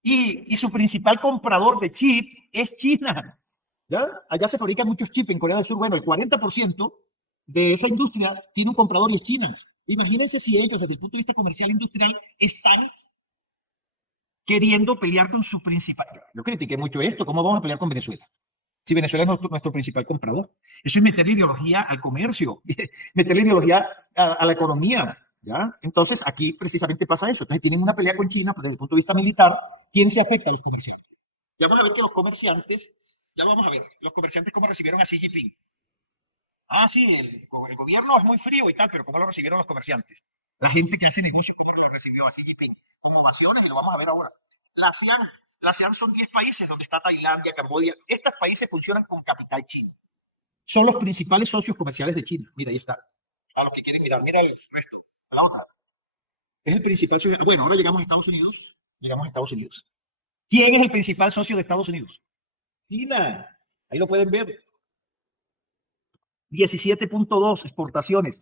Y su principal comprador de chip es China. ¿Ya? Allá se fabrican muchos chips en Corea del Sur. Bueno, el 40% de esa industria tiene un comprador y es China. Imagínense si ellos, desde el punto de vista comercial e industrial, están queriendo pelear con su principal. Yo critiqué mucho esto. ¿Cómo vamos a pelear con Venezuela? Si Venezuela es nuestro principal comprador. Eso es meterle ideología al comercio, meterle ideología a la economía. ¿Ya? Entonces, aquí precisamente pasa eso. Entonces, tienen una pelea con China, pues, desde el punto de vista militar. ¿Quién se afecta? A los comerciantes. Ya vamos a ver que los comerciantes, ya lo vamos a ver, los comerciantes cómo recibieron a Xi Jinping. Ah, sí, el gobierno es muy frío y tal, pero ¿cómo lo recibieron los comerciantes? La gente que hace negocios, ¿cómo lo recibió a Xi Jinping? Con ovaciones, y lo vamos a ver ahora. La ASEAN, la ASEAN son 10 países donde está Tailandia, Camboya. Estos países funcionan con capital chino. Son los principales socios comerciales de China. Mira, ahí está. A los que quieren mirar, mira el resto. A la otra. Es el principal socio. Bueno, ahora llegamos a Estados Unidos. ¿Quién es el principal socio de Estados Unidos? China. Ahí lo pueden ver. 17.2 exportaciones.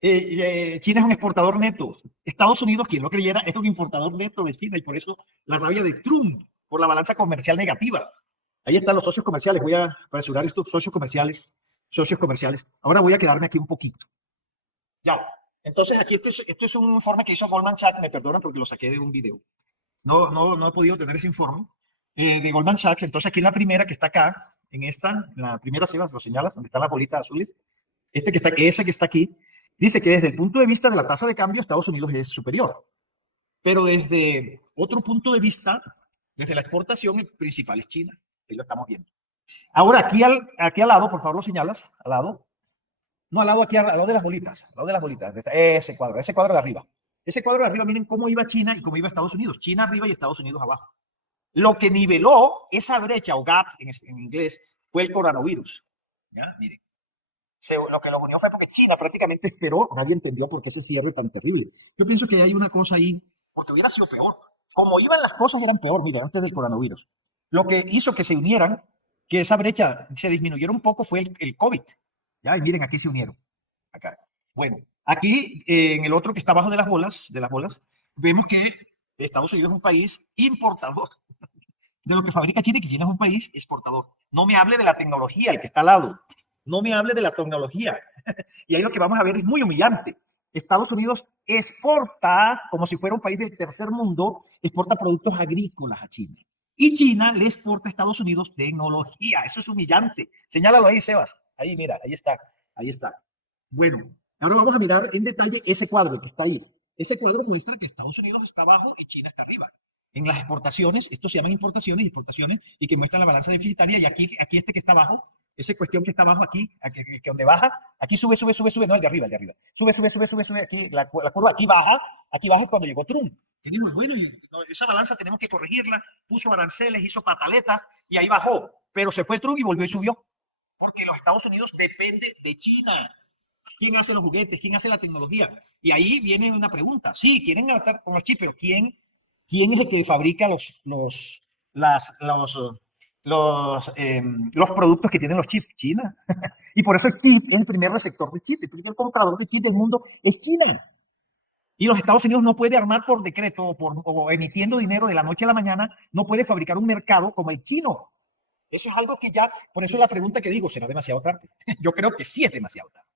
China es un exportador neto. Estados Unidos, quien lo creyera, es un importador neto de China y por eso la rabia de Trump por la balanza comercial negativa. Ahí están los socios comerciales. Voy a apresurar estos socios comerciales. Ahora voy a quedarme aquí un poquito. Ya. Entonces, aquí esto es un informe que hizo Goldman Sachs. Me perdonan porque lo saqué de un video. No he podido tener ese informe de Goldman Sachs. Entonces, aquí en la primera que está acá, en la primera, si lo señalas, donde están las bolitas azules, esa que está aquí, dice que desde el punto de vista de la tasa de cambio, Estados Unidos es superior. Pero desde otro punto de vista, desde la exportación, el principal es China. Ahí lo estamos viendo. Ahora, aquí al lado, por favor, lo señalas, al lado. No, al lado aquí, al lado de las bolitas. Ese cuadro de arriba. Ese cuadro de arriba, miren cómo iba China y cómo iba Estados Unidos. China arriba y Estados Unidos abajo. Lo que niveló esa brecha, o gap en inglés, fue el coronavirus. ¿Ya? Miren. Lo que los unió fue porque China prácticamente esperó, nadie entendió por qué ese cierre tan terrible. Yo pienso que hay una cosa ahí, porque hubiera sido peor. Como iban las cosas eran peor, mira, antes del coronavirus. Lo que hizo que se unieran, que esa brecha se disminuyera un poco fue el COVID. Ya, y miren, aquí se unieron. Acá. Bueno, aquí en el otro que está abajo de las bolas, vemos que Estados Unidos es un país importador. de lo que fabrica China, y que China es un país exportador. No me hable de la tecnología, el que está al lado. No me hable de la tecnología. Y ahí lo que vamos a ver es muy humillante. Estados Unidos exporta, como si fuera un país del tercer mundo, exporta productos agrícolas a China. Y China le exporta a Estados Unidos tecnología. Eso es humillante. Señálalo ahí, Sebas. Ahí, mira, ahí está. Ahí está. Bueno, ahora vamos a mirar en detalle ese cuadro que está ahí. Ese cuadro muestra que Estados Unidos está abajo y China está arriba. En las exportaciones, esto se llaman importaciones y exportaciones, y que muestran la balanza deficitaria, y aquí este que está abajo, esa cuestión que está abajo aquí, que donde baja, aquí sube, no, el de arriba, sube, aquí la curva, aquí baja es cuando llegó Trump. Que dijo, bueno, esa balanza tenemos que corregirla, puso aranceles, hizo pataletas, y ahí bajó, pero se fue Trump y volvió y subió, porque los Estados Unidos dependen de China. ¿Quién hace los juguetes? ¿Quién hace la tecnología? Y ahí viene una pregunta. Sí, quieren adaptar con los chips, pero ¿quién es el que fabrica los productos que tienen los chips? China. Y por eso el chip es el primer receptor de chip, el primer comprador de chip del mundo es China. Y los Estados Unidos no puede armar por decreto o emitiendo dinero de la noche a la mañana, no puede fabricar un mercado como el chino. Eso es algo que ya, por eso la pregunta que digo, ¿será demasiado tarde? Yo creo que sí es demasiado tarde.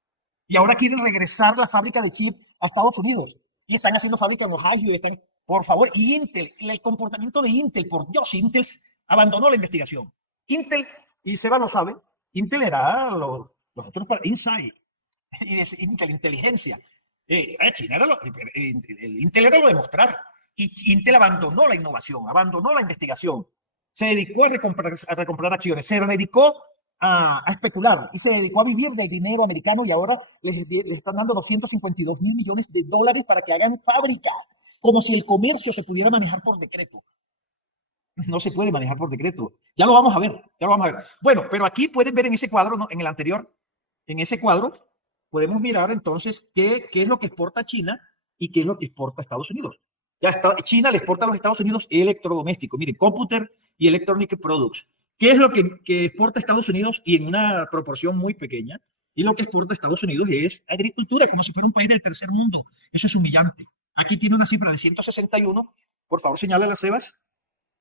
Y ahora quieren regresar la fábrica de chip a Estados Unidos. Y están haciendo fábricas en Ohio. Por favor, y Intel, el comportamiento de Intel, por Dios, Intel abandonó la investigación. Intel, y Seba lo sabe, Intel era los otros, Insight, y es Intel, inteligencia. China era el Intel era lo de mostrar. Y Intel abandonó la innovación, abandonó la investigación. Se dedicó a recomprar acciones, se dedicó a especular y se dedicó a vivir del dinero americano, y ahora les están dando 252 mil millones de dólares para que hagan fábricas, como si el comercio se pudiera manejar por decreto. No se puede manejar por decreto. Ya lo vamos a ver, ya lo vamos a ver. Bueno, pero aquí pueden ver en ese cuadro, ¿no? En el anterior, en ese cuadro, podemos mirar entonces qué es lo que exporta China y qué es lo que exporta Estados Unidos. Ya está, China le exporta a los Estados Unidos electrodomésticos, miren, computer y electronic products. ¿Qué es lo que exporta Estados Unidos? Y en una proporción muy pequeña. Y lo que exporta Estados Unidos es agricultura, como si fuera un país del tercer mundo. Eso es humillante. Aquí tiene una cifra de 161. Por favor, señálala, Sebas.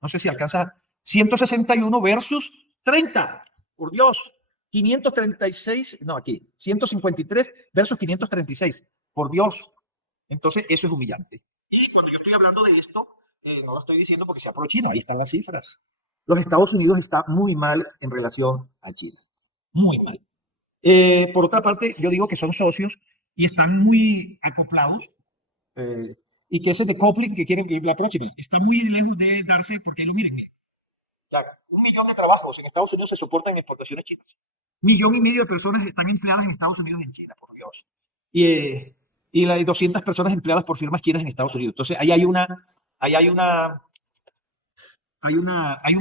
No sé si alcanza 161 versus 30. Por Dios. 536, no, aquí, 153 versus 536. Por Dios. Entonces, eso es humillante. Y cuando yo estoy hablando de esto, no lo estoy diciendo porque sea pro China, ahí están las cifras. Los Estados Unidos está muy mal en relación a China. Muy mal. Por otra parte, yo digo que son socios y están muy acoplados, y que ese decoupling que quieren la próxima está muy lejos de darse, porque lo miren, ya, 1 millón de trabajos en Estados Unidos se soportan en exportaciones chinas. 1,5 millones de personas están empleadas en Estados Unidos, en China, por Dios. Y 200 personas empleadas por firmas chinas en Estados Unidos. Entonces, ahí hay un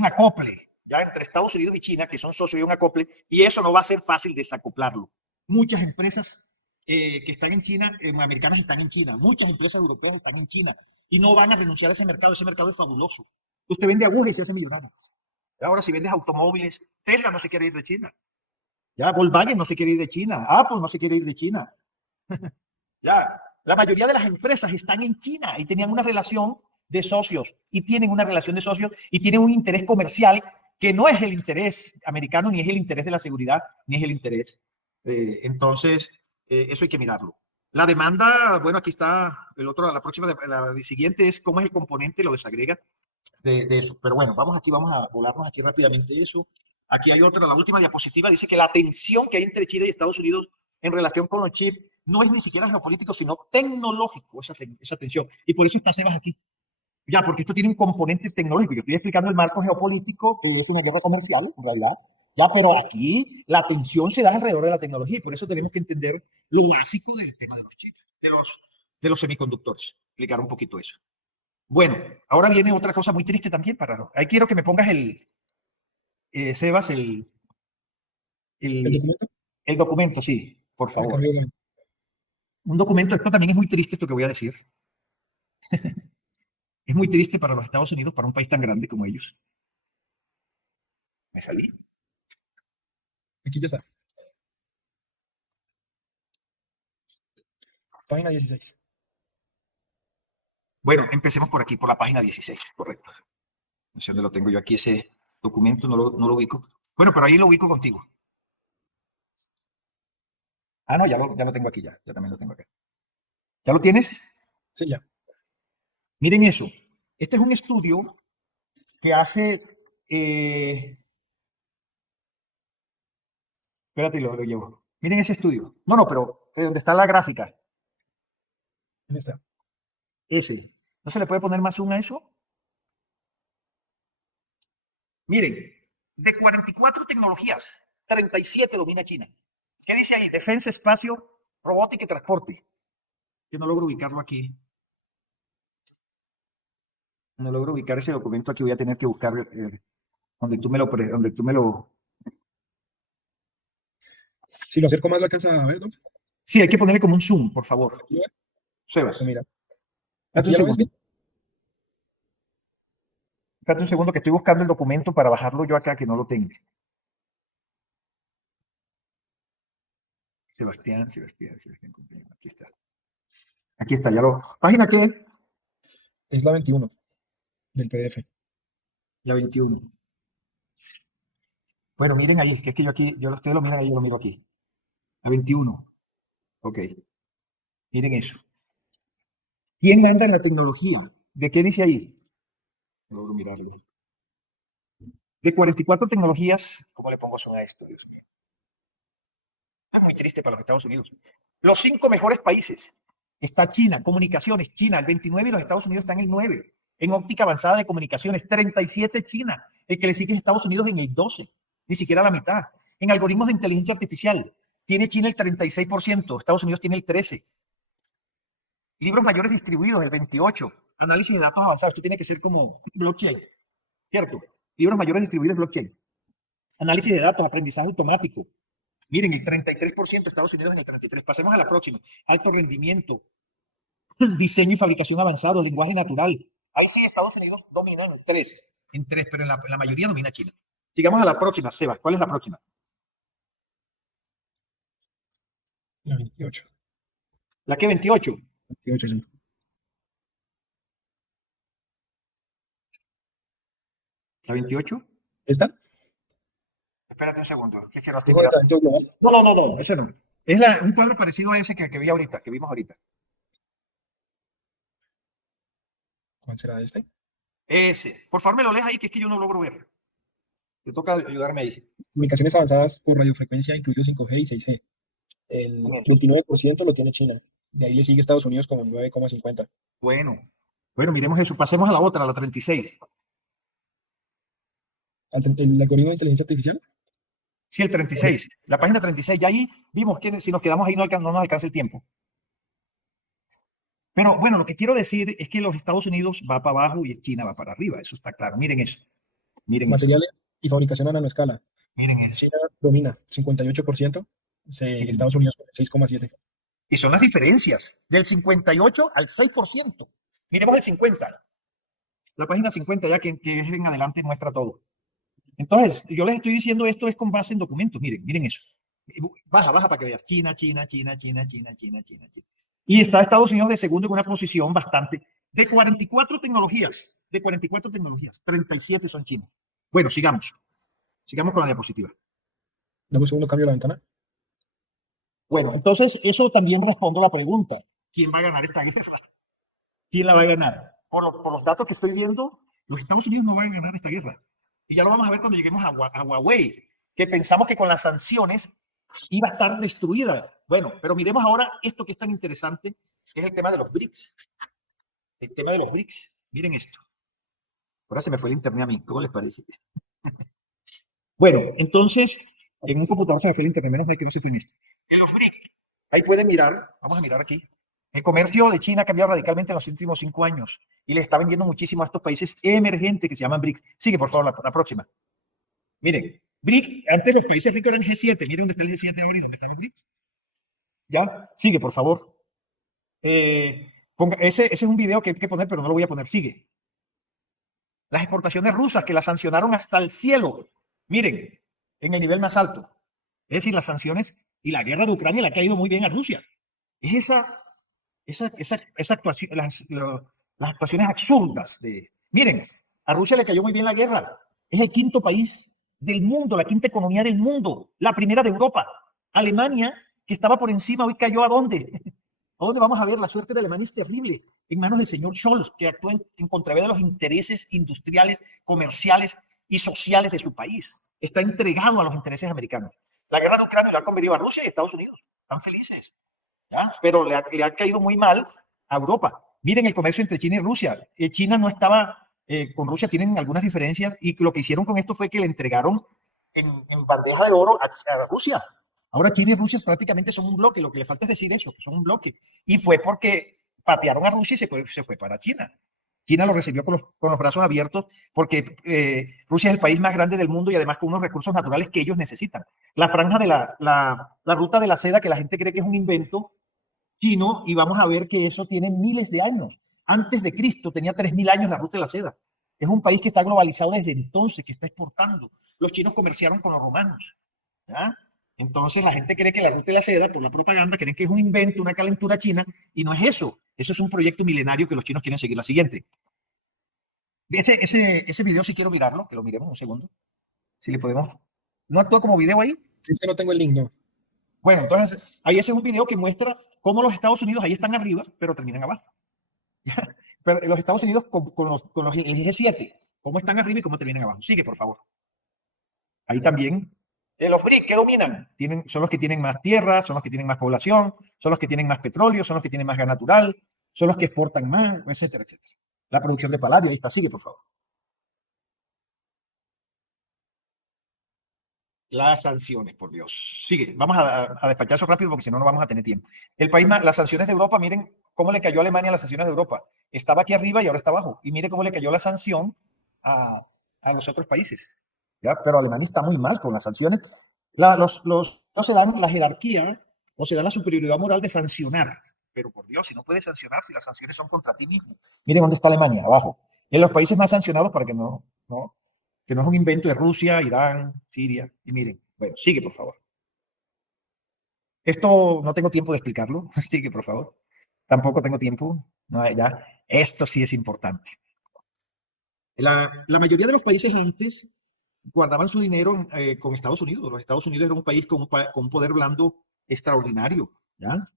acople ya entre Estados Unidos y China, que son socios, y un acople, y eso no va a ser fácil desacoplarlo. Muchas empresas que están en China, americanas están en China, muchas empresas europeas están en China, y no van a renunciar a ese mercado es fabuloso. Usted vende agujas y se hace millonario. Ahora, si vendes automóviles, Tesla no se quiere ir de China. Ya, Volkswagen no se quiere ir de China. Apple no se quiere ir de China. Ya, la mayoría de las empresas están en China y tenían una relación de socios, y tienen una relación de socios y tienen un interés comercial que no es el interés americano, ni es el interés de la seguridad, ni es el interés. Entonces, eso hay que mirarlo. La demanda, bueno, aquí está la próxima, la siguiente es cómo es el componente, lo desagrega de eso. Pero bueno, vamos a volarnos aquí rápidamente eso. Aquí hay otra, la última diapositiva, dice que la tensión que hay entre China y Estados Unidos en relación con los chips no es ni siquiera geopolítico, sino tecnológico, esa tensión. Y por eso está Sebas aquí. Ya, porque esto tiene un componente tecnológico. Yo estoy explicando el marco geopolítico, que es una guerra comercial, en realidad. Ya, pero aquí la tensión se da alrededor de la tecnología, y por eso tenemos que entender lo básico del tema de los chips, de los semiconductores. Explicar un poquito eso. Bueno, ahora viene otra cosa muy triste también para... Ahí quiero que me pongas Sebas, ¿El el, documento? el documento, sí, por Me favor. cambió de- Un documento, esto también es muy triste, esto que voy a decir. Es muy triste para los Estados Unidos, para un país tan grande como ellos. Me salí. Aquí ya está. Página 16. Bueno, empecemos por aquí, por la página 16, correcto. No sé dónde lo tengo yo aquí, ese documento, no lo ubico. Bueno, pero ahí lo ubico contigo. Ah, no, ya lo tengo aquí, ya también lo tengo acá. ¿Ya lo tienes? Sí, ya. Miren eso. Este es un estudio que hace... espérate, lo llevo. Miren ese estudio. No, pero de donde está la gráfica. Ahí está. Ese. ¿No se le puede poner más zoom a eso? Miren, de 44 tecnologías, 37 domina China. ¿Qué dice ahí? Defensa, espacio, robótica y transporte. Yo no logro ubicarlo aquí. No logro ubicar ese documento aquí. Voy a tener que buscar donde tú me lo... Si lo acerco más, lo alcanza a ver, ¿no? Sí, hay que ponerle como un zoom, por favor. Aquí, Sebas, mira. espérate ¿Aquí un ya lo ves segundo. bien? Espérate un segundo que estoy buscando el documento para bajarlo yo acá, que no lo tengo. Sebastián. Aquí está. Aquí está, ya lo... ¿Página qué? Es la 21 del PDF. La 21. Bueno, miren ahí, que es que yo aquí, ustedes lo miran ahí, yo lo miro aquí. La 21. Ok, miren eso. ¿Quién manda en la tecnología? ¿De qué dice ahí? No logro mirarlo. De 44 tecnologías, ¿cómo le pongo son a esto, Dios mío? Es muy triste para los Estados Unidos. Los 5 mejores países. Está China, comunicaciones, China, el 29 y los Estados Unidos están en el 9. En óptica avanzada de comunicaciones, 37 China. El que le sigue es Estados Unidos en el 12. Ni siquiera la mitad. En algoritmos de inteligencia artificial, tiene China el 36%, Estados Unidos tiene el 13%. Libros mayores distribuidos, el 28%. Análisis de datos avanzados, esto tiene que ser como blockchain, ¿cierto? Libros mayores distribuidos, blockchain. Análisis de datos, aprendizaje automático. Miren, el 33%, Estados Unidos en el 33%. Pasemos a la próxima. Alto rendimiento, diseño y fabricación avanzado, lenguaje natural. Ahí sí, Estados Unidos domina en 3. En 3, pero en la mayoría domina China. Sigamos a la próxima, Sebas. ¿Cuál es la próxima? La 28. ¿La que 28? 28, sí. ¿La 28? ¿Esta? Espérate un segundo, que no estoy Dijo de mirando. talento global. No, ese no. Es un cuadro parecido a ese que vi ahorita, que vimos ahorita. ¿Cuál será este? Ese. Por favor, me lo lees ahí, que es que yo no logro ver. Te toca ayudarme ahí. Comunicaciones avanzadas por radiofrecuencia, incluido 5G y 6G. El 29% lo tiene China. De ahí le sigue Estados Unidos con 9,50. Bueno, miremos eso. Pasemos a la otra, a la 36. ¿El algoritmo de inteligencia artificial? Sí, el 36. La página 36. Ya ahí vimos que si nos quedamos ahí no nos alcanza el tiempo. Pero bueno, lo que quiero decir es que los Estados Unidos va para abajo y China va para arriba. Eso está claro. Miren eso. Miren eso. Materiales y fabricación a nanoescala. Miren eso. China domina 58%, Estados Unidos 6,7%. Y son las diferencias del 58 al 6%. Miremos el 50. La página 50 ya que es en adelante muestra todo. Entonces, yo les estoy diciendo esto es con base en documentos. Miren eso. Baja para que veas. China. Y está Estados Unidos de segundo en una posición bastante. De 44 tecnologías, 37 son chinas. Bueno, sigamos. Sigamos con la diapositiva. Dame un segundo, cambio la ventana. Bueno, entonces eso también respondo a la pregunta. ¿Quién va a ganar esta guerra? ¿Quién la va a ganar? Por los datos que estoy viendo, los Estados Unidos no van a ganar esta guerra. Y ya lo vamos a ver cuando lleguemos a Huawei, que pensamos que con las sanciones iba a estar destruida. Bueno, pero miremos ahora esto que es tan interesante, que es el tema de los BRICS. El tema de los BRICS. Miren esto. Ahora se me fue el internet a mí. ¿Cómo les parece? Bueno, entonces, en un computador se me fue el internet, menos mal que no se tiene esto. En los BRICS, ahí pueden mirar, vamos a mirar aquí. El comercio de China ha cambiado radicalmente en los últimos 5 años y le está vendiendo muchísimo a estos países emergentes que se llaman BRICS. Sigue, por favor, la próxima. Miren, BRICS, antes los países ricos eran G7. Miren dónde está el G7 ahora y dónde están los BRICS. ¿Ya? Sigue, por favor. Ese es un video que hay que poner, pero no lo voy a poner. Sigue. Las exportaciones rusas que las sancionaron hasta el cielo. Miren, en el nivel más alto. Es decir, las sanciones y la guerra de Ucrania le ha caído muy bien a Rusia. Es esa actuación, las actuaciones absurdas de... Miren, A Rusia le cayó muy bien la guerra. Es el quinto país del mundo, la quinta economía del mundo, la primera de Europa. Alemania, que estaba por encima, hoy cayó ¿a dónde? ¿A dónde vamos a ver? La suerte de Alemania es terrible, en manos del señor Scholz, que actúa en contravía de los intereses industriales, comerciales y sociales de su país. Está entregado a los intereses americanos. La guerra de Ucrania le ha convenido a Rusia y a Estados Unidos. Están felices, ¿ya? Pero le ha caído muy mal a Europa. Miren el comercio entre China y Rusia. China no estaba con Rusia, tienen algunas diferencias y lo que hicieron con esto fue que le entregaron en bandeja de oro a Rusia. Ahora China y Rusia prácticamente son un bloque, lo que le falta es decir eso, que son un bloque. Y fue porque patearon a Rusia y se fue para China. China lo recibió con los brazos abiertos porque Rusia es el país más grande del mundo y además con unos recursos naturales que ellos necesitan. La franja de la ruta de la seda, que la gente cree que es un invento chino, y vamos a ver que eso tiene miles de años. Antes de Cristo tenía 3000 años la ruta de la seda. Es un país que está globalizado desde entonces, que está exportando. Los chinos comerciaron con los romanos, ¿ya? Entonces la gente cree que la ruta de la seda, por la propaganda, creen que es un invento, una calentura china, y no es eso. Eso es un proyecto milenario que los chinos quieren seguir. La siguiente. Ese video si quiero mirarlo, que lo miremos un segundo. Si le podemos... ¿No actúa como video ahí? Este no tengo el link, no. Bueno, entonces ahí ese es un video que muestra cómo los Estados Unidos ahí están arriba, pero terminan abajo. Pero los Estados Unidos con el G7, cómo están arriba y cómo terminan abajo. Sigue, por favor. Ahí también. Los BRICS, ¿qué dominan? Son los que tienen más tierra, son los que tienen más población, son los que tienen más petróleo, son los que tienen más gas natural, son los que exportan más, etcétera, etcétera. La producción de paladio, ahí está. Sigue, por favor. Las sanciones, por Dios. Sigue, vamos a despachar eso rápido porque si no, no vamos a tener tiempo. El país más, las sanciones de Europa, miren cómo le cayó a Alemania las sanciones de Europa. Estaba aquí arriba y ahora está abajo. Y mire cómo le cayó la sanción a los otros países. ¿Ya? Pero Alemania está muy mal con las sanciones. No se dan la jerarquía o se da la superioridad moral de sancionar. Pero por Dios, si no puedes sancionar, si las sanciones son contra ti mismo. Miren dónde está Alemania, abajo. En los países más sancionados, para que que no es un invento de Rusia, Irán, Siria. Y miren, bueno, sigue, por favor. Esto no tengo tiempo de explicarlo. Sigue, por favor. Tampoco tengo tiempo. No, ya. Esto sí es importante. La mayoría de los países antes guardaban su dinero con Estados Unidos. Los Estados Unidos era un país con un poder blando extraordinario. ¿Ya?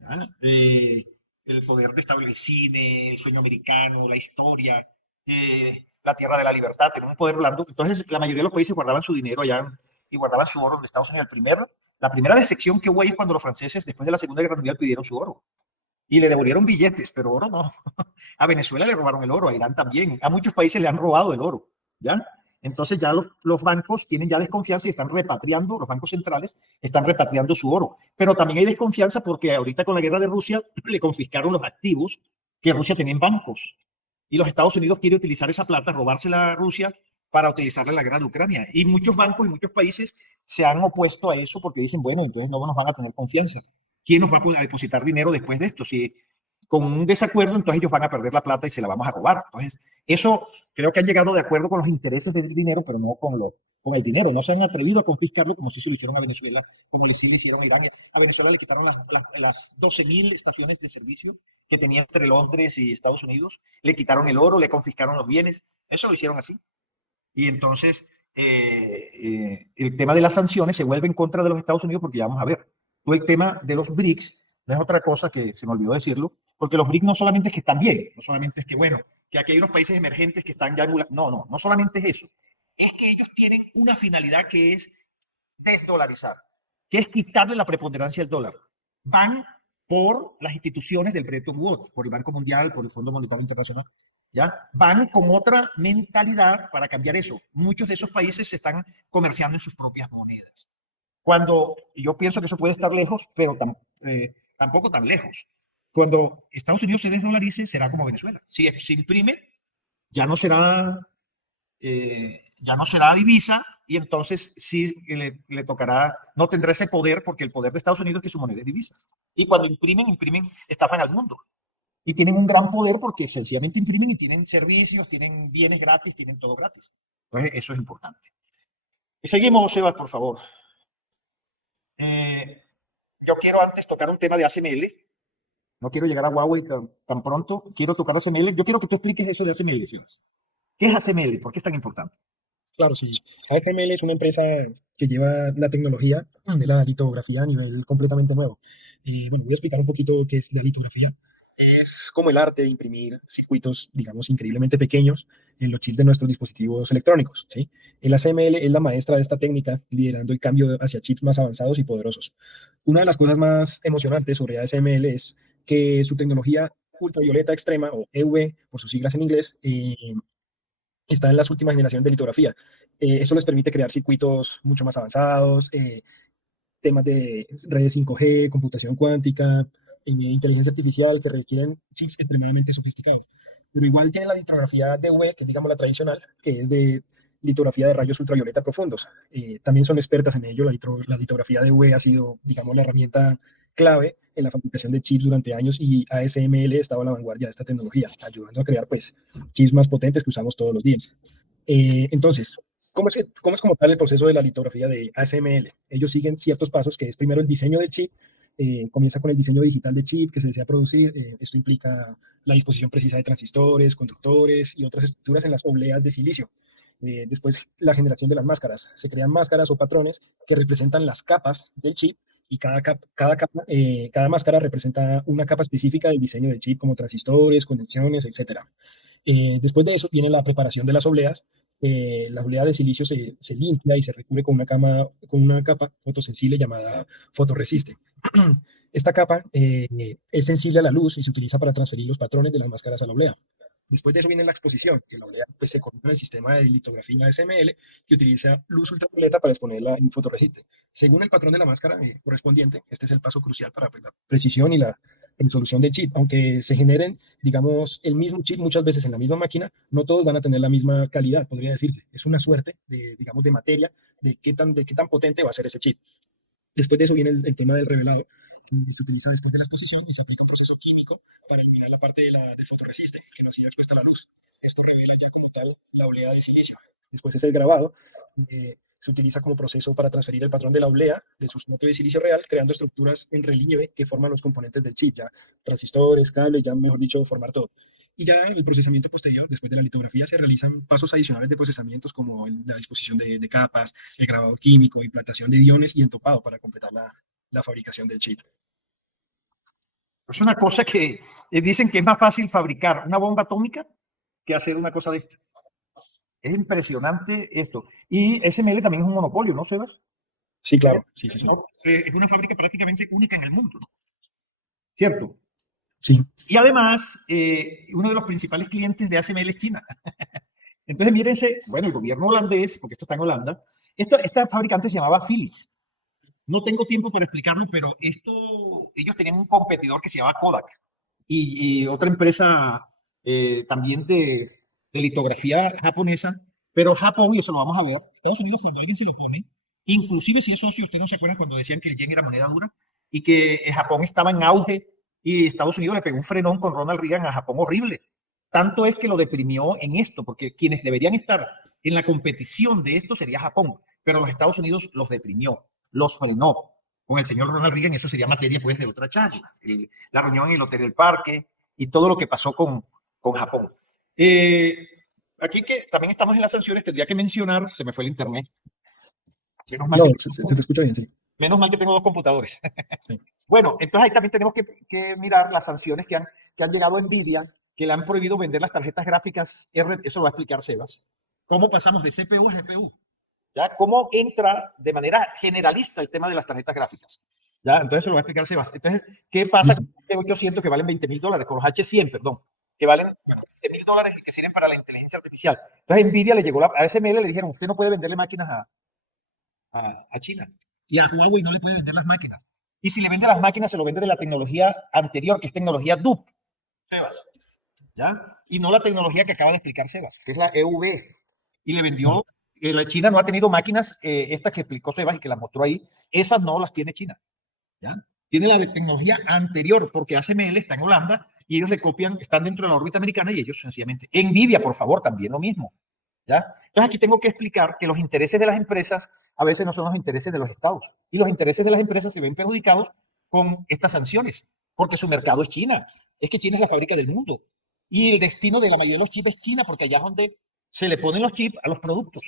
¿Ya? El poder de establecer el cine, el sueño americano, la historia, la tierra de la libertad, tenía un poder blando. Entonces, la mayoría de los países guardaban su dinero allá y guardaban su oro en Estados Unidos. La primera decepción que hubo ahí es cuando los franceses, después de la Segunda Guerra Mundial, pidieron su oro. Y le devolvieron billetes, pero oro no. A Venezuela le robaron el oro, a Irán también. A muchos países le han robado el oro. ¿Ya? Entonces ya los bancos tienen ya desconfianza y están repatriando, los bancos centrales están repatriando su oro. Pero también hay desconfianza porque ahorita con la guerra de Rusia le confiscaron los activos que Rusia tenía en bancos. Y los Estados Unidos quieren utilizar esa plata, robársela a Rusia para utilizarla en la guerra de Ucrania. Y muchos bancos y muchos países se han opuesto a eso porque dicen, bueno, entonces no nos van a tener confianza. ¿Quién nos va a depositar dinero después de esto? Si con un desacuerdo, entonces ellos van a perder la plata y se la vamos a robar. Entonces, eso creo que han llegado de acuerdo con los intereses del dinero, pero no con el dinero. No se han atrevido a confiscarlo como si se lo hicieron a Venezuela, como le hicieron a Irán. A Venezuela le quitaron las 12.000 estaciones de servicio que tenía entre Londres y Estados Unidos. Le quitaron el oro, le confiscaron los bienes. Eso lo hicieron así. Y entonces, el tema de las sanciones se vuelve en contra de los Estados Unidos porque ya vamos a ver. Todo el tema de los BRICS no es otra cosa que se me olvidó decirlo, porque los BRICS no solamente es que están bien, no solamente es que, bueno, que aquí hay unos países emergentes que están ya... No solamente es eso. Es que ellos tienen una finalidad que es desdolarizar, que es quitarle la preponderancia al dólar. Van por las instituciones del Bretton Woods, por el Banco Mundial, por el Fondo Monetario Internacional, ¿ya? Van con otra mentalidad para cambiar eso. Muchos de esos países se están comerciando en sus propias monedas. Cuando yo pienso que eso puede estar lejos, pero tampoco tan lejos. Cuando Estados Unidos se desdolarice, será como Venezuela. Si se imprime, ya no será divisa y entonces sí le tocará, no tendrá ese poder porque el poder de Estados Unidos es que su moneda es divisa. Y cuando imprimen, estafan al mundo. Y tienen un gran poder porque sencillamente imprimen y tienen servicios, tienen bienes gratis, tienen todo gratis. Entonces eso es importante. Y seguimos, Sebas, por favor. Yo quiero antes tocar un tema de ACML. No quiero llegar a Huawei tan pronto. Quiero tocar ACML. Yo quiero que tú expliques eso de ACML, Sebas. ¿Qué es ASML? ¿Por qué es tan importante? Claro, sí. ASML es una empresa que lleva la tecnología de la litografía a nivel completamente nuevo. Bueno, voy a explicar un poquito qué es la litografía. Es como el arte de imprimir circuitos, digamos, increíblemente pequeños en los chips de nuestros dispositivos electrónicos, ¿sí? El ASML es la maestra de esta técnica, liderando el cambio hacia chips más avanzados y poderosos. Una de las cosas más emocionantes sobre ASML es que su tecnología ultravioleta extrema, o EUV por sus siglas en inglés, está en las últimas generaciones de litografía. Esto les permite crear circuitos mucho más avanzados, temas de redes 5G, computación cuántica, inteligencia artificial, que requieren chips extremadamente sofisticados. Pero igual tiene la litografía DV, que es, digamos, la tradicional, que es de litografía de rayos ultravioleta profundos. También son expertas en ello. La litografía DV ha sido, digamos, la herramienta clave en la fabricación de chips durante años, y ASML estaba a la vanguardia de esta tecnología, ayudando a crear, pues, chips más potentes que usamos todos los días. Entonces, ¿cómo es como tal el proceso de la litografía de ASML? Ellos siguen ciertos pasos, que es primero el diseño del chip. Comienza con el diseño digital de chip que se desea producir. Esto implica la disposición precisa de transistores, conductores y otras estructuras en las obleas de silicio. Después, la generación de las máscaras. Se crean máscaras o patrones que representan las capas del chip, y cada máscara representa una capa específica del diseño del chip, como transistores, conexiones, etcétera. Después de eso viene la preparación de las obleas. La oblea de silicio se limpia y se recubre con una capa fotosensible llamada fotoresiste. Esta capa es sensible a la luz y se utiliza para transferir los patrones de las máscaras a la oblea. Después de eso viene la exposición, que la oblea, pues, se coloca en el sistema de litografía SML, que utiliza luz ultravioleta para exponerla en fotoresiste. Según el patrón de la máscara correspondiente, este es el paso crucial para, pues, la precisión y la resolución del chip. Aunque se generen, digamos, el mismo chip muchas veces en la misma máquina, no todos van a tener la misma calidad, podría decirse. Es una suerte de, digamos, de materia, de qué tan potente va a ser ese chip. Después de eso viene el tema del revelado, que se utiliza después de la exposición y se aplica un proceso químico para eliminar la parte del fotoresiste que no sigue expuesta a la luz. Esto revela ya como tal la oblea de silicio. Después es el grabado. Se utiliza como proceso para transferir el patrón de la oblea del sustrato de silicio real, creando estructuras en relieve que forman los componentes del chip, ya transistores, cables, ya mejor dicho, formar todo. Y ya en el procesamiento posterior, después de la litografía, se realizan pasos adicionales de procesamientos, como la disposición de capas, el grabado químico, implantación de iones y entopado para completar la fabricación del chip. Es una cosa que dicen que es más fácil fabricar una bomba atómica que hacer una cosa de esta. Es impresionante esto. Y SML también es un monopolio, ¿no, Sebas? Sí, claro. Sí, sí, sí. No, es una fábrica prácticamente única en el mundo, ¿no? ¿Cierto? Sí. Y además, uno de los principales clientes de ASML es China. Entonces, mírense, bueno, el gobierno holandés, porque esto está en Holanda, esta fabricante se llamaba Philips. No tengo tiempo para explicarlo, pero ellos tenían un competidor que se llamaba Kodak y otra empresa también de litografía japonesa, pero Japón, y eso lo vamos a ver, Estados Unidos cuando alguien se lo pone, inclusive si es socio, ustedes no se acuerdan cuando decían que el yen era moneda dura y que Japón estaba en auge y Estados Unidos le pegó un frenón con Ronald Reagan a Japón horrible. Tanto es que lo deprimió en esto, porque quienes deberían estar en la competición de esto sería Japón, pero los Estados Unidos los deprimió, los frenó. Con el señor Ronald Reagan, eso sería materia pues de otra charla. La reunión en el Hotel del Parque y todo lo que pasó con Japón. Aquí que también estamos en las sanciones, tendría que mencionar, se me fue el internet. Menos mal, No, que, se te escucha bien, sí. menos mal que tengo dos computadores. Sí. Bueno, entonces ahí también tenemos que mirar las sanciones que han llegado a Nvidia, que le han prohibido vender las tarjetas gráficas R, eso lo va a explicar Sebas. ¿Cómo pasamos de CPU a GPU? ¿Ya? ¿Cómo entra de manera generalista el tema de las tarjetas gráficas? ¿Ya? Entonces eso lo va a explicar Sebas. Entonces, ¿qué pasa con los H800 que valen $20,000? Con los H100, perdón, que valen $20,000 y que sirven para la inteligencia artificial. Entonces Nvidia le llegó a ASML, le dijeron, usted no puede venderle máquinas a China. Y a Huawei no le puede vender las máquinas. Y si le vende las máquinas, se lo vende de la tecnología anterior, que es tecnología DUP, Sebas. ¿Ya? Y no la tecnología que acaba de explicar Sebas, que es la EUV. Y le vendió, China no ha tenido máquinas, estas que explicó Sebas y que las mostró ahí, esas no las tiene China. ¿Ya? Tiene la de tecnología anterior, porque ASML está en Holanda y ellos le copian, están dentro de la órbita americana y ellos sencillamente. Nvidia, por favor, también lo mismo. ¿Ya? Entonces aquí tengo que explicar que los intereses de las empresas a veces no son los intereses de los estados. Y los intereses de las empresas se ven perjudicados con estas sanciones, porque su mercado es China. Es que China es la fábrica del mundo. Y el destino de la mayoría de los chips es China, porque allá es donde se le ponen los chips a los productos.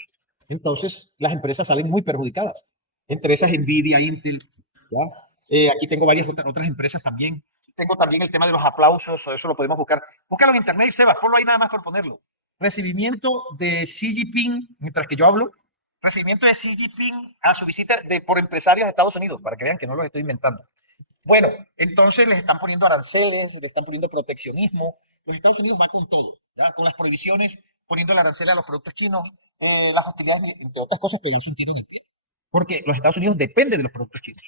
Entonces, las empresas salen muy perjudicadas. Entre esas, Nvidia, Intel, ¿ya? Aquí tengo varias otras empresas también. Tengo también el tema de los aplausos, eso lo podemos buscar. Búscalo en internet, Sebas, ponlo ahí nada más por ponerlo. Recibimiento de Xi Jinping, mientras que yo hablo, recibimiento de Xi Jinping a su visita por empresarios de Estados Unidos, para que vean que no los estoy inventando. Bueno, entonces les están poniendo aranceles, les están poniendo proteccionismo. Los Estados Unidos van con todo, ¿ya? Con las prohibiciones, poniendo el arancel a los productos chinos, las hostilidades, entre otras cosas, pegarse un tiro en el pie. Porque los Estados Unidos dependen de los productos chinos.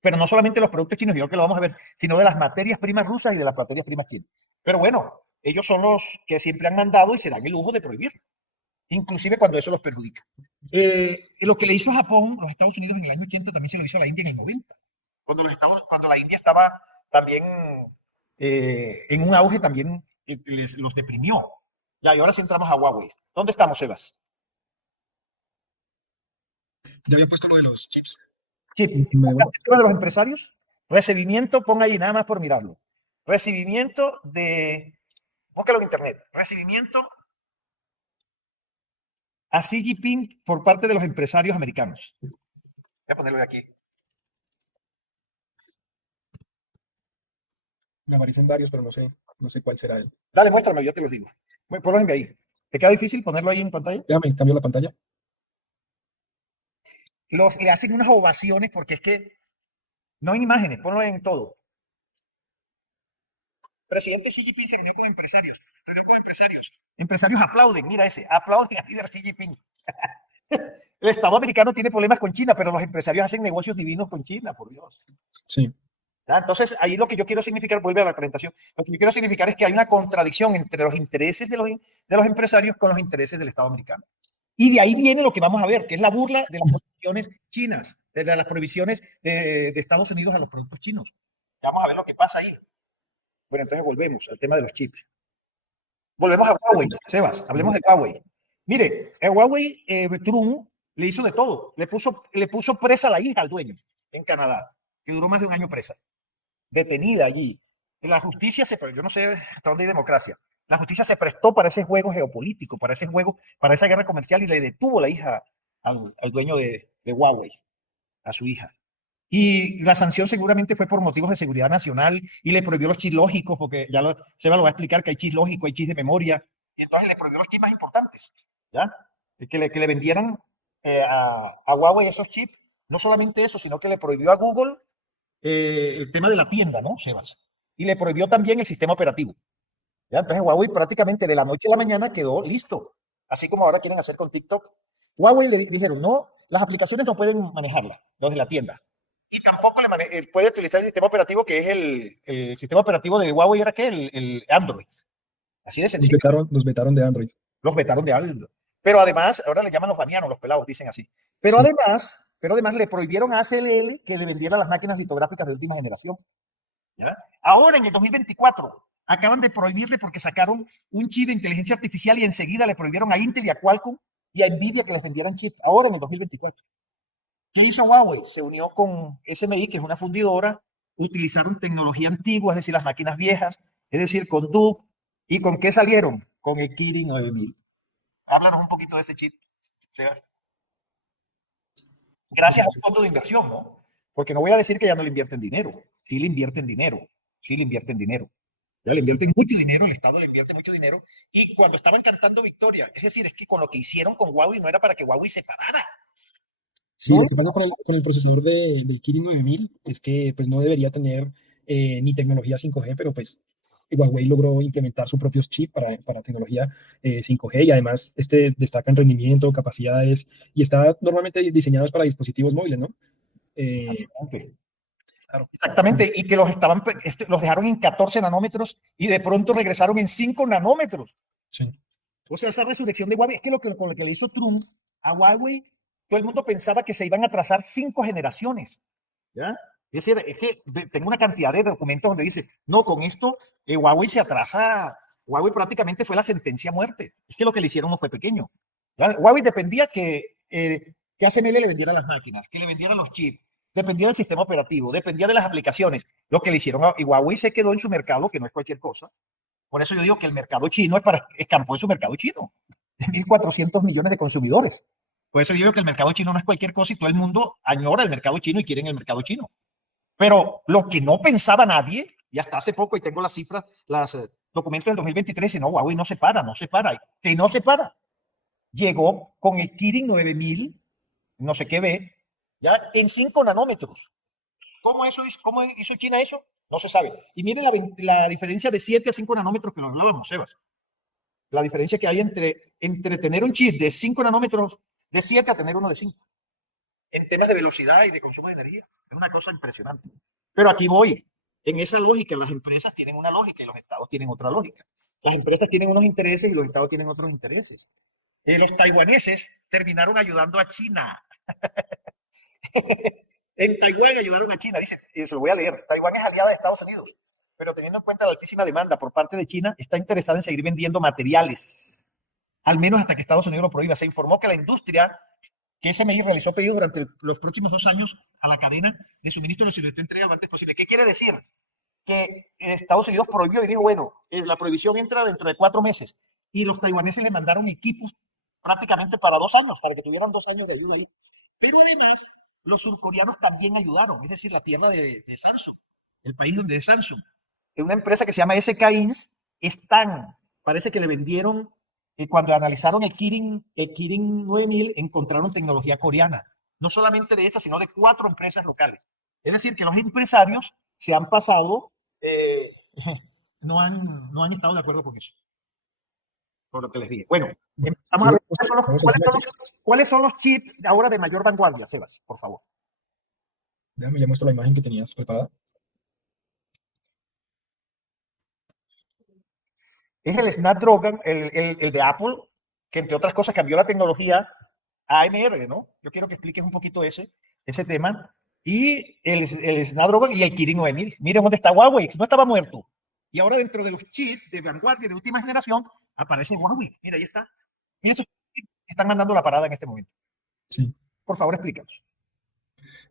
Pero no solamente los productos chinos, yo creo que lo vamos a ver, sino de las materias primas rusas y de las materias primas chinas. Pero bueno, ellos son los que siempre han mandado y se dan el lujo de prohibir, inclusive cuando eso los perjudica. Lo que le hizo a Japón, los Estados Unidos en el año 80, también se lo hizo a la India en el 90. Cuando la India estaba también en un auge, también los deprimió. Ya, y ahora sí entramos a Huawei. ¿Dónde estamos, Sebas? Yo había puesto lo de los chips. Chip. ¿El de los empresarios? Recibimiento, pon ahí nada más por mirarlo. Recibimiento de... Búscalo en internet. Recibimiento a Xi Jinping por parte de los empresarios americanos. Voy a ponerlo aquí. Me aparecen varios, pero no sé cuál será él. Dale, muéstrame, yo te los digo. Ponlo ahí. ¿Te queda difícil ponerlo ahí en pantalla? Déjame, cambio la pantalla. Le hacen unas ovaciones porque es que no hay imágenes, ponlo en todo. Presidente Xi Jinping se reunió con empresarios. Empresarios aplauden, mira ese, aplauden al líder Xi Jinping. El Estado americano tiene problemas con China, pero los empresarios hacen negocios divinos con China, por Dios. Sí. ¿Ya? Entonces, ahí lo que yo quiero significar, vuelve a la presentación, lo que yo quiero significar es que hay una contradicción entre los intereses de los empresarios con los intereses del Estado americano. Y de ahí viene lo que vamos a ver, que es la burla de las prohibiciones chinas, de las prohibiciones de Estados Unidos a los productos chinos. Vamos a ver lo que pasa ahí. Bueno, entonces volvemos al tema de los chips. Volvemos a Huawei, Sebas, hablemos de Huawei. Mire, Huawei, Trump le hizo de todo. Le puso presa a la hija al dueño en Canadá, que duró más de un año presa, detenida allí. La justicia yo no sé hasta dónde hay democracia. La justicia se prestó para ese juego geopolítico, para ese juego, para esa guerra comercial y le detuvo la hija al dueño de Huawei, a su hija. Y la sanción seguramente fue por motivos de seguridad nacional y le prohibió los chips lógicos, porque Seba lo va a explicar que hay chips lógicos, hay chips de memoria, y entonces le prohibió los chips más importantes, ¿ya? Que le vendieran a Huawei esos chips. No solamente eso, sino que le prohibió a Google el tema de la tienda, ¿no, Sebas? Y le prohibió también el sistema operativo. ¿Ya? Entonces Huawei prácticamente de la noche a la mañana quedó listo, así como ahora quieren hacer con TikTok. Huawei le dijeron, no, las aplicaciones no pueden manejarlas, los de la tienda. Y tampoco puede utilizar el sistema operativo que es el sistema operativo de Huawei, ¿era qué? El Android. Así de sencillo. Nos vetaron de Android. Los vetaron de Android. Pero además, ahora le llaman los banianos, los pelados, dicen así. Pero sí. además le prohibieron a ASML que le vendiera las máquinas litográficas de última generación. ¿Ya? Ahora, en el 2024, acaban de prohibirle porque sacaron un chip de inteligencia artificial y enseguida le prohibieron a Intel y a Qualcomm y a Nvidia que les vendieran chip. Ahora, en el 2024. ¿Qué hizo Huawei? Se unió con SMI, que es una fundidora, utilizaron tecnología antigua, es decir, las máquinas viejas, es decir, con DUC. ¿Y con qué salieron? Con el Kirin 9000. Háblanos un poquito de ese chip. Gracias a un fondo de inversión, ¿no? Porque no voy a decir que ya no le invierten dinero. Sí le invierten dinero. Sí le invierten dinero. Ya le invierten mucho dinero, el Estado le invierte mucho dinero. Y cuando estaban cantando victoria, es decir, es que con lo que hicieron con Huawei no era para que Huawei se parara. Sí, lo que pasa con el procesador del Kirin 9000 es que pues no debería tener ni tecnología 5G, pero pues Huawei logró implementar su propio chip para tecnología 5G y además destaca en rendimiento, capacidades y está normalmente diseñados para dispositivos móviles, ¿no? Exactamente. Claro. Exactamente, y que los dejaron en 14 nanómetros y de pronto regresaron en 5 nanómetros. Sí. O sea, esa resurrección de Huawei, es que con lo que le hizo Trump a Huawei, todo el mundo pensaba que se iban a atrasar 5 generaciones. ¿Ya? Es decir, es que tengo una cantidad de documentos donde dice, no, con esto Huawei se atrasa. Huawei prácticamente fue la sentencia a muerte. Es que lo que le hicieron no fue pequeño. ¿Ya? Huawei dependía que ASML le vendiera las máquinas, que le vendiera los chips, dependía del sistema operativo, dependía de las aplicaciones. Lo que le hicieron y Huawei se quedó en su mercado, que no es cualquier cosa. Por eso yo digo que el mercado chino escampó en su mercado chino. de 1.400 millones de consumidores. Por eso digo que el mercado chino no es cualquier cosa y todo el mundo añora el mercado chino y quiere el mercado chino. Pero lo que no pensaba nadie, y hasta hace poco, y tengo las cifras, los documentos del 2023, y no, Huawei no se para, no se para, que no se para. Llegó con el Kirin 9000, no sé qué ve, ya en 5 nanómetros. ¿Cómo hizo China eso? No se sabe. Y miren la diferencia de 7 a 5 nanómetros que nos hablábamos, Sebas. La diferencia que hay entre tener un chip de 5 nanómetros de 7 a tener uno de 5. En temas de velocidad y de consumo de energía. Es una cosa impresionante. Pero aquí voy. En esa lógica, las empresas tienen una lógica y los estados tienen otra lógica. Las empresas tienen unos intereses y los estados tienen otros intereses. Los taiwaneses terminaron ayudando a China. En Taiwán ayudaron a China. Dice, y se lo voy a leer. Taiwán es aliada de Estados Unidos, pero teniendo en cuenta la altísima demanda por parte de China, está interesada en seguir vendiendo materiales, al menos hasta que Estados Unidos lo prohíba. Se informó que la industria que SMI realizó pedidos durante los próximos 2 años a la cadena de suministro y lo está entregando lo antes posible. ¿Qué quiere decir? Que Estados Unidos prohibió y dijo, bueno, la prohibición entra dentro de 4 meses. Y los taiwaneses le mandaron equipos prácticamente para 2 años, para que tuvieran 2 años de ayuda ahí. Pero además, los surcoreanos también ayudaron, es decir, la tierra de Samsung, el país donde es Samsung. En una empresa que se llama SK Inc. Parece que le vendieron, cuando analizaron el Kirin 9000, encontraron tecnología coreana. No solamente de esa, sino de 4 empresas locales. Es decir, que los empresarios se han pasado, no han estado de acuerdo con eso, por lo que les dije. Bueno, vamos a ver cuáles son los chips ahora de mayor vanguardia, Sebas, por favor. Déjame, ya muestro la imagen que tenías preparada. Es el Snapdragon, el de Apple, que entre otras cosas cambió la tecnología a AMR, ¿no? Yo quiero que expliques un poquito ese tema. Y el Snapdragon y el Kirin 9000. Miren dónde está Huawei, no estaba muerto. Y ahora dentro de los chips de vanguardia de última generación aparece Huawei. Mira, ahí está. Mira, esos chips están mandando la parada en este momento. Sí. Por favor, explícanos.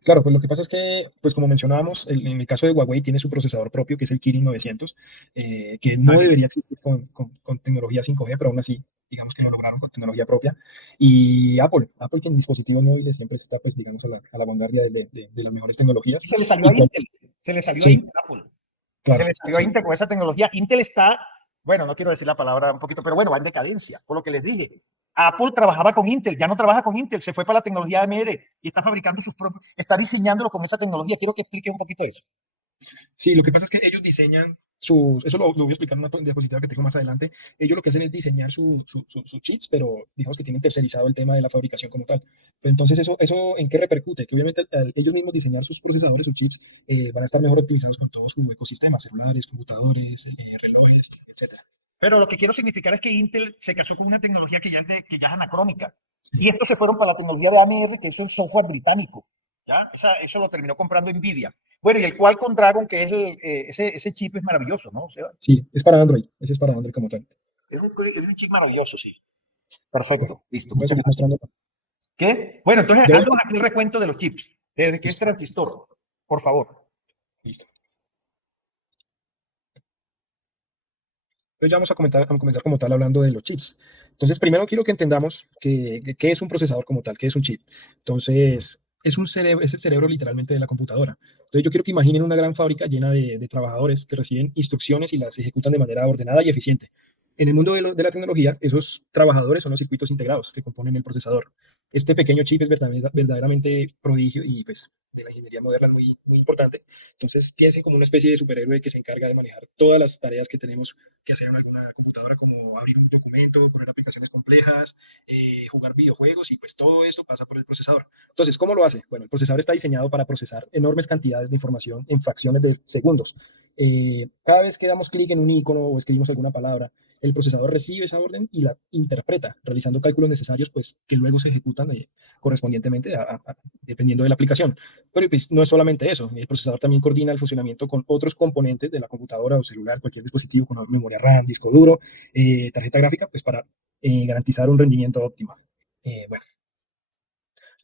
Claro, pues lo que pasa es que, pues como mencionábamos, en el caso de Huawei tiene su procesador propio, que es el Kirin 900, que no debería existir con tecnología 5G, pero aún así, digamos que lo lograron con tecnología propia. Y Apple que en dispositivos móviles siempre está, pues, digamos, a la vanguardia de las mejores tecnologías. Y se le salió a Intel, a Intel, Apple. Claro, se le salió a Intel con esa tecnología. Intel está, bueno, no quiero decir la palabra un poquito, pero bueno, va en decadencia, por lo que les dije. Apple trabajaba con Intel, ya no trabaja con Intel, se fue para la tecnología AMD y está fabricando sus propios, está diseñándolo con esa tecnología. Quiero que explique un poquito eso. Sí, lo que pasa es que ellos diseñan eso lo voy a explicar en una diapositiva que tengo más adelante. Ellos lo que hacen es diseñar sus chips, pero digamos que tienen tercerizado el tema de la fabricación como tal. Pero entonces, ¿eso en qué repercute? Que obviamente al ellos mismos diseñar sus procesadores, sus chips, van a estar mejor optimizados con todos sus ecosistemas, celulares, computadores, relojes, etcétera. Pero lo que quiero significar es que Intel se casó con una tecnología que ya es anacrónica. Sí. Y estos se fueron para la tecnología de AMR, que es un software británico. ¿Ya? Eso lo terminó comprando Nvidia. Bueno, y el Qualcomm Dragon, que es ese chip es maravilloso, ¿no? O sea, sí, es para Android. Ese es para Android como tal. Es un chip maravilloso, sí. Perfecto, listo. Voy a seguir mostrando. ¿Qué? Bueno, entonces, haznos aquí el recuento de los chips. ¿Desde qué es transistor? Por favor. Listo. Entonces ya vamos a comenzar como tal hablando de los chips. Entonces, primero quiero que entendamos qué es un procesador como tal, qué es un chip. Entonces, es el cerebro literalmente de la computadora. Entonces, yo quiero que imaginen una gran fábrica llena de trabajadores que reciben instrucciones y las ejecutan de manera ordenada y eficiente. En el mundo de la tecnología, esos trabajadores son los circuitos integrados que componen el procesador. Este pequeño chip es verdaderamente prodigio y pues de la ingeniería moderna es muy, muy importante. Entonces, piensen como una especie de superhéroe que se encarga de manejar todas las tareas que tenemos que hacer en alguna computadora, como abrir un documento, correr aplicaciones complejas, jugar videojuegos, y pues todo esto pasa por el procesador. Entonces, ¿cómo lo hace? Bueno, el procesador está diseñado para procesar enormes cantidades de información en fracciones de segundos. Cada vez que damos clic en un icono o escribimos alguna palabra, el procesador recibe esa orden y la interpreta, realizando cálculos necesarios, pues, que luego se ejecutan correspondientemente dependiendo de la aplicación. Pero pues, no es solamente eso, el procesador también coordina el funcionamiento con otros componentes de la computadora o celular, cualquier dispositivo con memoria RAM, disco duro, tarjeta gráfica, pues para garantizar un rendimiento óptimo. Bueno,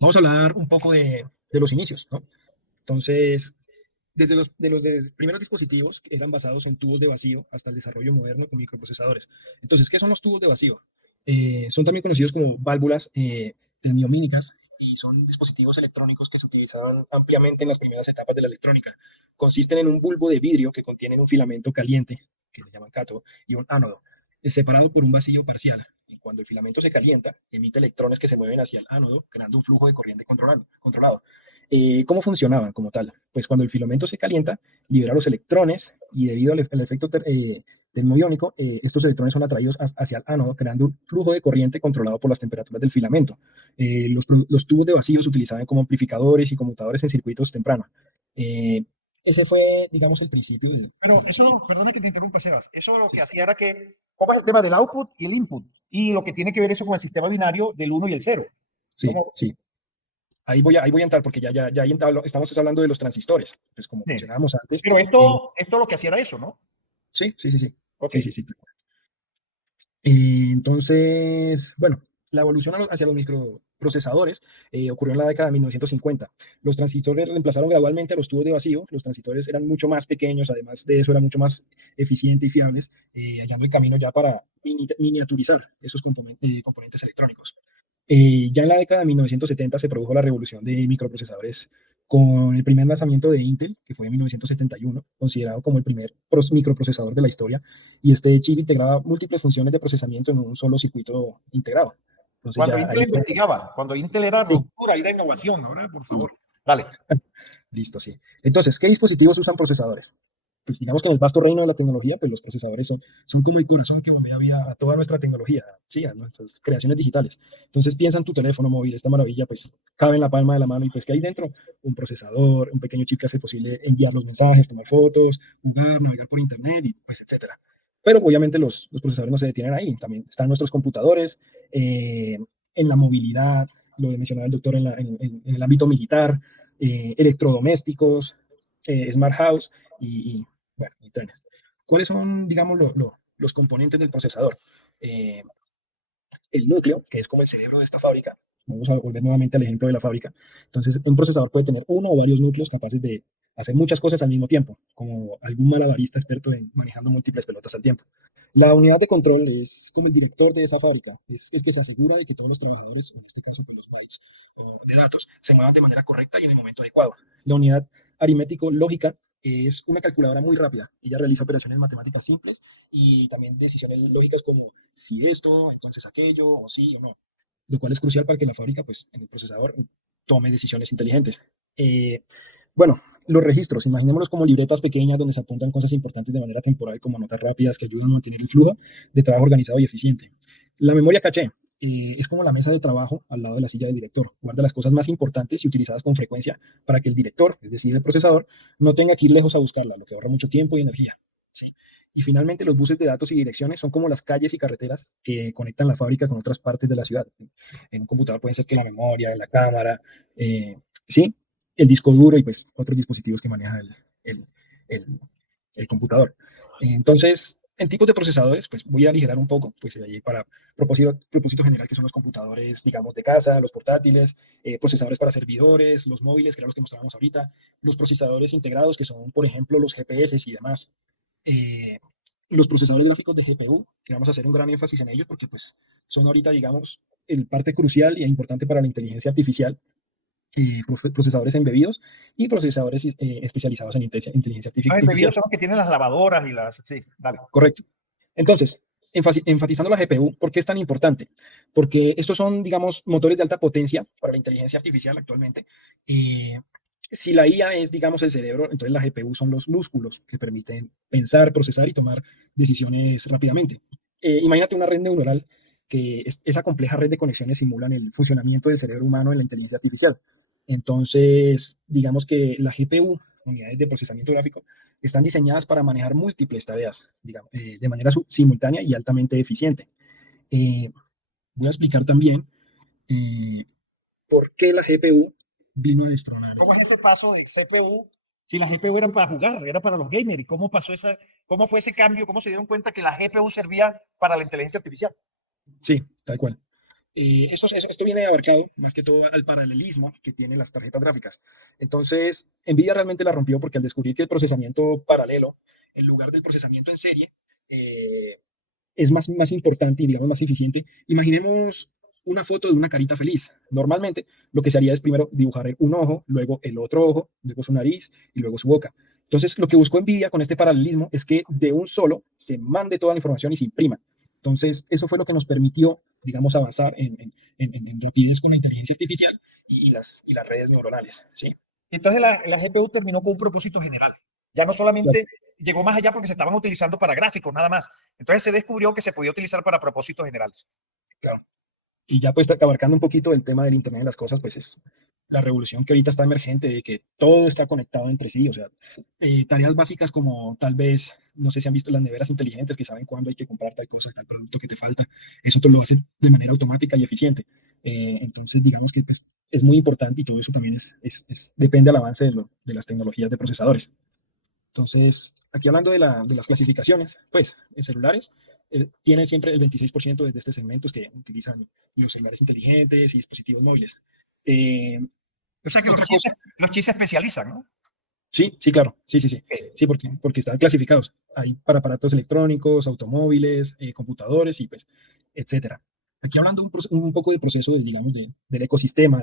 vamos a hablar un poco de los inicios, ¿no? Entonces, desde los primeros dispositivos que eran basados en tubos de vacío hasta el desarrollo moderno con microprocesadores. Entonces, ¿qué son los tubos de vacío? Son también conocidos como válvulas termiomínicas y son dispositivos electrónicos que se utilizaban ampliamente en las primeras etapas de la electrónica. Consisten en un bulbo de vidrio que contiene un filamento caliente, que se llama cátodo, y un ánodo, separado por un vacío parcial. Y cuando el filamento se calienta, emite electrones que se mueven hacia el ánodo, creando un flujo de corriente controlado. ¿Cómo funcionaban como tal? Pues cuando el filamento se calienta, libera los electrones y debido al efecto termoiónico, estos electrones son atraídos hacia el ánodo, creando un flujo de corriente controlado por las temperaturas del filamento. Los tubos de vacío se utilizaban como amplificadores y conmutadores en circuitos tempranos. Eh, Ese fue, digamos, el principio del... Pero eso, perdona que te interrumpa, Sebas, eso lo Sí, que hacía era que, ¿cómo es el tema del output y el input? Y lo que tiene que ver eso con el sistema binario del uno y el 0. sí, sí. Ahí voy a entrar porque ya estamos hablando de los transistores, pues como Sí. mencionábamos antes. Pero esto lo que hacía era eso, ¿no? Sí, sí, sí, sí. Ok. Sí, sí, sí. Entonces, bueno, la evolución hacia los microprocesadores ocurrió en la década de 1950. Los transistores reemplazaron gradualmente a los tubos de vacío. Los transistores eran mucho más pequeños, además de eso eran mucho más eficientes y fiables, hallando el camino ya para miniaturizar esos componentes electrónicos. Ya en la década de 1970 se produjo la revolución de microprocesadores con el primer lanzamiento de Intel, que fue en 1971, considerado como el primer microprocesador de la historia, y este chip integraba múltiples funciones de procesamiento en un solo circuito integrado. Entonces Cuando ya Intel ahí, investigaba, cuando Intel era sí, ruptura, era innovación, ahora, por favor. Dale. listo, sí. Entonces, ¿qué dispositivos usan procesadores? Pues digamos que en el vasto reino de la tecnología, pues los procesadores son como el corazón que bombea a toda nuestra tecnología, sí, a nuestras creaciones digitales. Entonces piensa en tu teléfono móvil, esta maravilla pues cabe en la palma de la mano y pues que hay dentro un procesador, un pequeño chip que hace posible enviar los mensajes, tomar fotos, jugar, navegar por internet y pues etcétera. Pero obviamente los procesadores no se detienen ahí, también están nuestros computadores, en la movilidad, lo mencionaba el doctor en el ámbito militar, electrodomésticos, smart house bueno, y trenes. ¿Cuáles son, digamos, los componentes del procesador? Eh, el núcleo, que es como el cerebro de esta fábrica. Vamos a volver nuevamente al ejemplo de la fábrica. Entonces, un procesador puede tener uno o varios núcleos capaces de hacer muchas cosas al mismo tiempo, como algún malabarista experto en manejando múltiples pelotas al tiempo. La unidad de control es como el director de esa fábrica, es el que se asegura de que todos los trabajadores, en este caso pues los bytes de datos, se muevan de manera correcta y en el momento adecuado. La unidad aritmético-lógica es una calculadora muy rápida. Ella realiza operaciones matemáticas simples y también decisiones lógicas como si esto, entonces aquello, o sí o no. Lo cual es crucial para que la fábrica, pues, en el procesador, tome decisiones inteligentes. Eh, bueno, los registros, imaginémoslos como libretas pequeñas donde se apuntan cosas importantes de manera temporal, como notas rápidas que ayudan a mantener el flujo de trabajo organizado y eficiente. La memoria caché es como la mesa de trabajo al lado de la silla del director. Guarda las cosas más importantes y utilizadas con frecuencia para que el director, es decir, el procesador, no tenga que ir lejos a buscarla, lo que ahorra mucho tiempo y energía. Sí. Y finalmente, los buses de datos y direcciones son como las calles y carreteras que conectan la fábrica con otras partes de la ciudad. En un computador pueden ser que la memoria, la cámara, ¿sí? El disco duro y pues otros dispositivos que maneja el, el, el computador. Entonces, en tipos de procesadores, pues voy a aligerar un poco, pues allí para propósito general, que son los computadores, digamos, de casa, los portátiles, procesadores para servidores, los móviles, que eran los que mostrábamos ahorita, los procesadores integrados, que son, por ejemplo, los GPS y demás. Eh, los procesadores gráficos de GPU, que vamos a hacer un gran énfasis en ellos porque pues son ahorita, digamos, el parte crucial y importante para la inteligencia artificial, procesadores embebidos y procesadores especializados en inteligencia Los artificial. embebidos son los que tienen las lavadoras y las... Sí, dale. Correcto. Entonces, enfatizando la GPU, ¿por qué es tan importante? Porque estos son, digamos, motores de alta potencia para la inteligencia artificial actualmente. Eh, si la IA es, digamos, el cerebro, entonces la GPU son los músculos que permiten pensar, procesar y tomar decisiones rápidamente. Imagínate una red neuronal que esa compleja red de conexiones simulan el funcionamiento del cerebro humano en la inteligencia artificial. Entonces, digamos que la GPU, unidades de procesamiento gráfico, están diseñadas para manejar múltiples tareas, digamos, de manera simultánea y altamente eficiente. Eh, Voy a explicar también eh, por qué la GPU vino a destronar. ¿Cómo es ese paso del CPU? Si la GPU era para jugar, era para los gamers. ¿Y cómo pasó cómo fue ese cambio? ¿Cómo se dieron cuenta que la GPU servía para la inteligencia artificial? Sí, tal cual. Esto viene abarcado más que todo al paralelismo que tienen las tarjetas gráficas. Entonces, NVIDIA realmente la rompió porque al descubrir que el procesamiento paralelo, en lugar del procesamiento en serie, eh, es más importante y, digamos, más eficiente. Imaginemos una foto de una carita feliz. Normalmente, lo que se haría es primero dibujar un ojo, luego el otro ojo, luego su nariz y luego su boca. Entonces, lo que buscó NVIDIA con este paralelismo es que de un solo se mande toda la información y se imprima. Entonces, eso fue lo que nos permitió, digamos, avanzar en rapidez con la inteligencia artificial y las redes neuronales, ¿sí? Entonces la GPU terminó con un propósito general. Ya no solamente llegó más allá porque se estaban utilizando para gráficos, nada más. Entonces se descubrió que se podía utilizar para propósitos generales. Claro. Y ya pues abarcando un poquito el tema del Internet de las cosas, pues es la revolución que ahorita está emergente, de que todo está conectado entre sí, o sea, tareas básicas como tal vez, no sé si han visto las neveras inteligentes que saben cuándo hay que comprar tal cosa, tal producto que te falta, eso te lo hacen de manera automática y eficiente. Entonces, digamos que pues, es muy importante y todo eso también depende del avance de las tecnologías de procesadores. Entonces, aquí hablando de las clasificaciones, pues en celulares tiene siempre el 26% de este segmentos que utilizan los celulares inteligentes y dispositivos móviles. Eh, O sea que otra cosa, los chips se especializan, ¿no? sí, sí, claro, sí, sí, sí, Okay. sí, porque están clasificados. Hay para aparatos electrónicos, automóviles, computadores y pues, etcétera. Aquí hablando un poco del proceso, digamos, del ecosistema,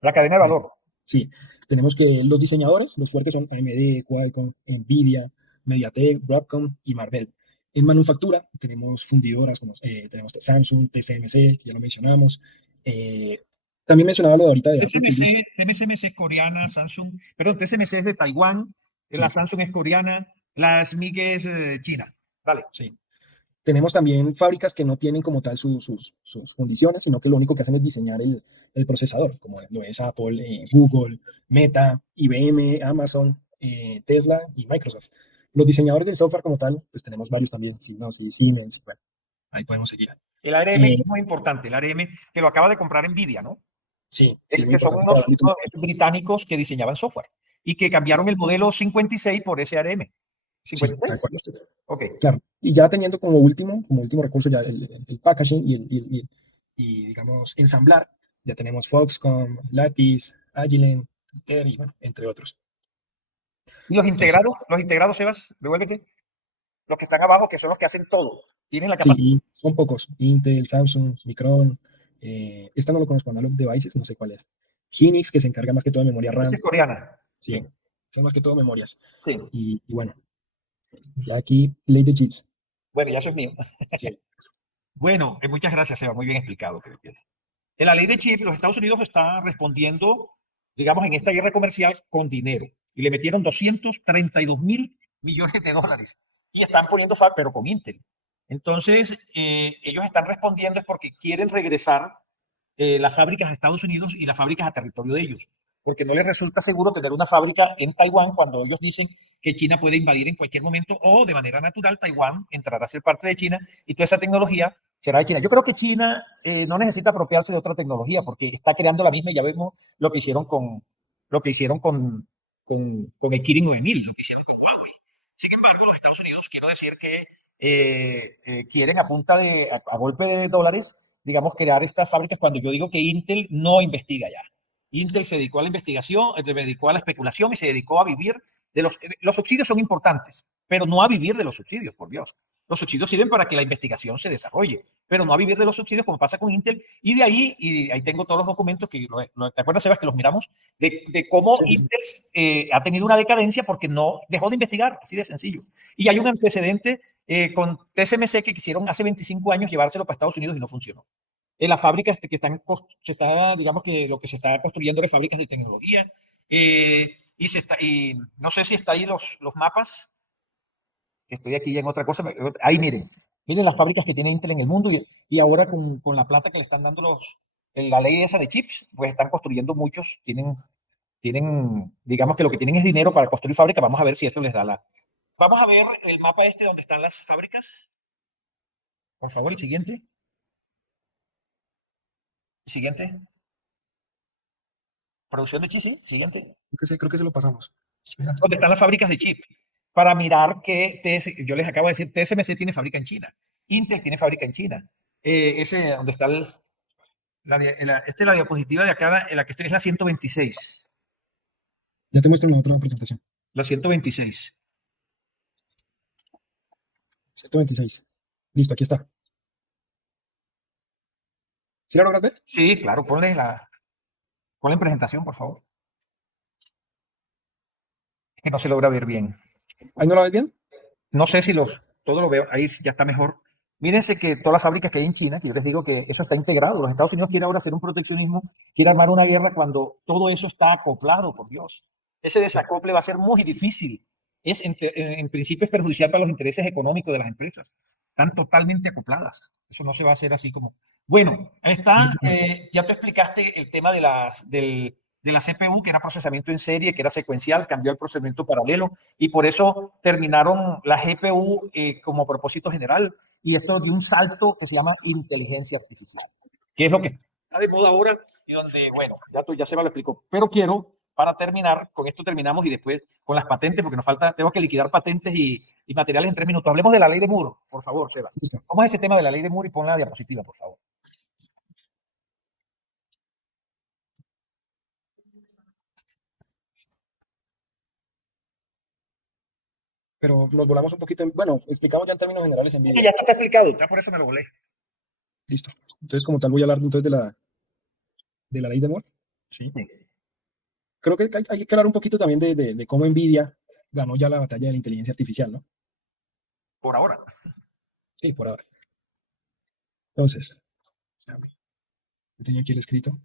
La cadena de de- valor. sí, tenemos que los diseñadores, los fuertes son AMD, Qualcomm, Nvidia, MediaTek, Broadcom y Marvell. En manufactura tenemos fundidoras como tenemos Samsung, TSMC, que ya lo mencionamos. Eh, También mencionaba lo de ahorita de Apple, que ellos, TSMC es coreana, Samsung, perdón, TSMC es de Taiwán, la sí, Samsung es coreana, la SMIC es china. Vale. sí. Tenemos también fábricas que no tienen como tal sus fundiciones, sino que lo único que hacen es diseñar el procesador, como lo es Apple, Google, Meta, IBM, Amazon, Tesla y Microsoft. Los diseñadores del software como tal, pues tenemos varios también, Synology, Siemens, bueno, ahí podemos seguir. El ARM Eh, es muy importante, el ARM que lo acaba de comprar Nvidia, ¿no? sí, sí, Es muy que son importante para Bluetooth. unos británicos que diseñaban software y que cambiaron el modelo 56 por ese ARM. Sí, tal 56. cual. Ok. Claro. Y ya teniendo como último recurso ya el packaging y, digamos, ensamblar, ya tenemos Foxconn, Lattice, Agilent, Intel y, bueno, entre otros. Y Entonces, los integrados, Sebas, devuélvete. Los que están abajo, que son los que hacen todo. Tienen la sí, capacidad. y son pocos. Intel, Samsung, Micron. Esta no lo conozco, Analog Devices, no sé cuál es. Hynix, que se encarga más que todo de memoria Esa RAM. es coreana. Sí, Sí. son más que todo memorias. Sí. Y bueno, ya aquí, Late the Chips. Bueno, ya eso es mío. Sí, Bueno, muchas gracias, Sebas. Muy bien explicado. En la ley de chip, los Estados Unidos está respondiendo, digamos, en esta guerra comercial con dinero. Y le metieron 232.000 millones de dólares. Y están poniendo, pero con Intel. Entonces, ellos están respondiendo es porque quieren regresar las fábricas a Estados Unidos y las fábricas a territorio de ellos. Porque no les resulta seguro tener una fábrica en Taiwán cuando ellos dicen que China puede invadir en cualquier momento o de manera natural Taiwán entrará a ser parte de China y toda esa tecnología será de China. Yo creo que China no necesita apropiarse de otra tecnología porque está creando la misma y ya vemos lo que hicieron con el Kirin 9000, lo que hicieron con Huawei. Sin embargo, los Estados Unidos, quiero decir que quieren a punta a golpe de dólares, digamos, crear estas fábricas cuando yo digo que Intel no investiga ya. Intel se dedicó a la investigación, se dedicó a la especulación y se dedicó a vivir de los subsidios son importantes, pero no a vivir de los subsidios, por Dios. Los subsidios sirven para que la investigación se desarrolle, pero no a vivir de los subsidios como pasa con Intel. Y de ahí, y ahí tengo todos los documentos que, ¿te acuerdas, Sebas, que los miramos? De cómo sí, sí. Intel ha tenido una decadencia porque no dejó de investigar, así de sencillo. Y hay un antecedente con TSMC que quisieron hace 25 años llevárselo para Estados Unidos y no funcionó. En las fábricas que están, se está, digamos que lo que se está construyendo de fábricas de tecnología. Y no sé si está ahí los mapas, que estoy aquí en otra cosa. Ahí miren las fábricas que tiene Intel en el mundo y ahora con la plata que le están dando la ley esa de chips, pues están construyendo muchos, digamos que lo que tienen es dinero para construir fábricas. Vamos a ver si eso les da la. Vamos a ver el mapa este donde están las fábricas. Por favor, el siguiente. El siguiente. Producción de chips, sí. Siguiente. Creo que se lo pasamos. Espera. Donde están las fábricas de chip. Para mirar que yo les acabo de decir, TSMC tiene fábrica en China. Intel tiene fábrica en China. Ese donde está esta es la diapositiva de acá, en la que estoy es la 126. Ya te muestro en la otra presentación. La 126. 126. Listo, aquí está. ¿Sí la logras ver? Sí, claro, ponle en presentación, por favor. Es que no se logra ver bien. ¿Ahí no la ves bien? No sé si todo lo veo, ahí sí ya está mejor. Mírense que todas las fábricas que hay en China, que yo les digo que eso está integrado. Los Estados Unidos quieren ahora hacer un proteccionismo, quiere armar una guerra cuando todo eso está acoplado, por Dios. Ese desacople va a ser muy difícil. En principio es perjudicial para los intereses económicos de las empresas. Están totalmente acopladas. Eso no se va a hacer así como... Bueno, ahí está. Ya tú explicaste el tema de la CPU, que era procesamiento en serie, que era secuencial, cambió al procesamiento paralelo, y por eso terminaron la GPU como propósito general, y esto dio un salto que se llama inteligencia artificial, que es lo que está de moda ahora, y donde, bueno, ya se me lo explico, pero quiero, para terminar, con esto terminamos, y después con las patentes, porque nos falta, tengo que liquidar patentes y materiales en 3 minutos. Hablemos de la ley de Moore, por favor, Seba. Listo. ¿Cómo es ese tema de la ley de Moore? Y pon la diapositiva, por favor. Pero nos volamos un poquito. Bueno, explicamos ya en términos generales NVIDIA. Ya está explicado, ya por eso me lo volé. Listo. Entonces, como tal, voy a hablar entonces de la ley de Moore. Sí. Sí. Creo que hay que hablar un poquito también de cómo NVIDIA ganó ya la batalla de la inteligencia artificial, ¿no? Por ahora. Sí, por ahora. Entonces, yo tenía aquí el escrito.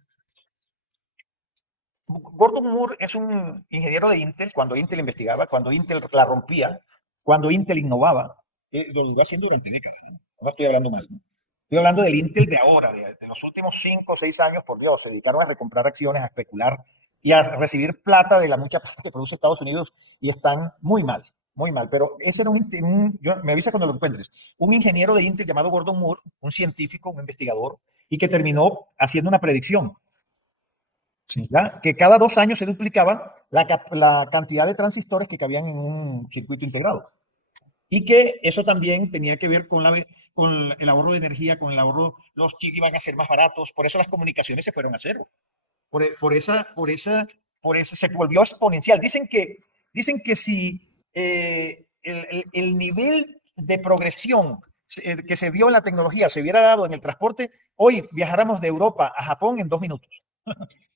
Gordon Moore es un ingeniero de Intel cuando Intel investigaba, cuando Intel la rompía, cuando Intel innovaba. Lo iba haciendo durante décadas. No estoy hablando mal. ¿No? Estoy hablando del Intel de ahora, de los últimos 5 o 6 años, por Dios. Se dedicaron a recomprar acciones, a especular y a recibir plata de la mucha plata que produce Estados Unidos, y están muy mal, muy mal. Pero ese era me avisa cuando lo encuentres, un ingeniero de Intel llamado Gordon Moore, un científico, un investigador, y que terminó haciendo una predicción. Sí. ¿Ya? Que cada 2 años se duplicaba la cantidad de transistores que cabían en un circuito integrado. Y que eso también tenía que ver con el ahorro de energía, con el ahorro, los chips iban a ser más baratos, por eso las comunicaciones se fueron a cero. Por esa se volvió exponencial. Dicen que si el nivel de progresión que se dio en la tecnología se hubiera dado en el transporte, hoy viajáramos de Europa a Japón en 2 minutos.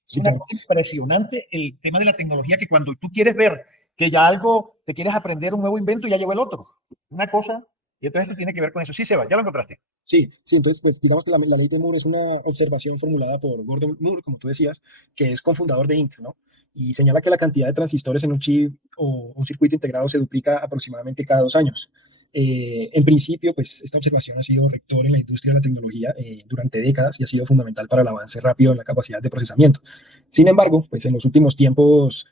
Sí, Una claro. cosa impresionante el tema de la tecnología, que cuando tú quieres ver que ya algo, te quieres aprender un nuevo invento, ya llegó el otro. Una cosa, y entonces esto tiene que ver con eso. Sí, Seba, ya lo encontraste. Sí, sí, entonces, pues digamos que la ley de Moore es una observación formulada por Gordon Moore, como tú decías, que es cofundador de Intel, ¿no? Y señala que la cantidad de transistores en un chip o un circuito integrado se duplica aproximadamente cada 2 años. En principio, pues esta observación ha sido rector en la industria de la tecnología durante décadas y ha sido fundamental para el avance rápido en la capacidad de procesamiento. Sin embargo, pues en los últimos tiempos,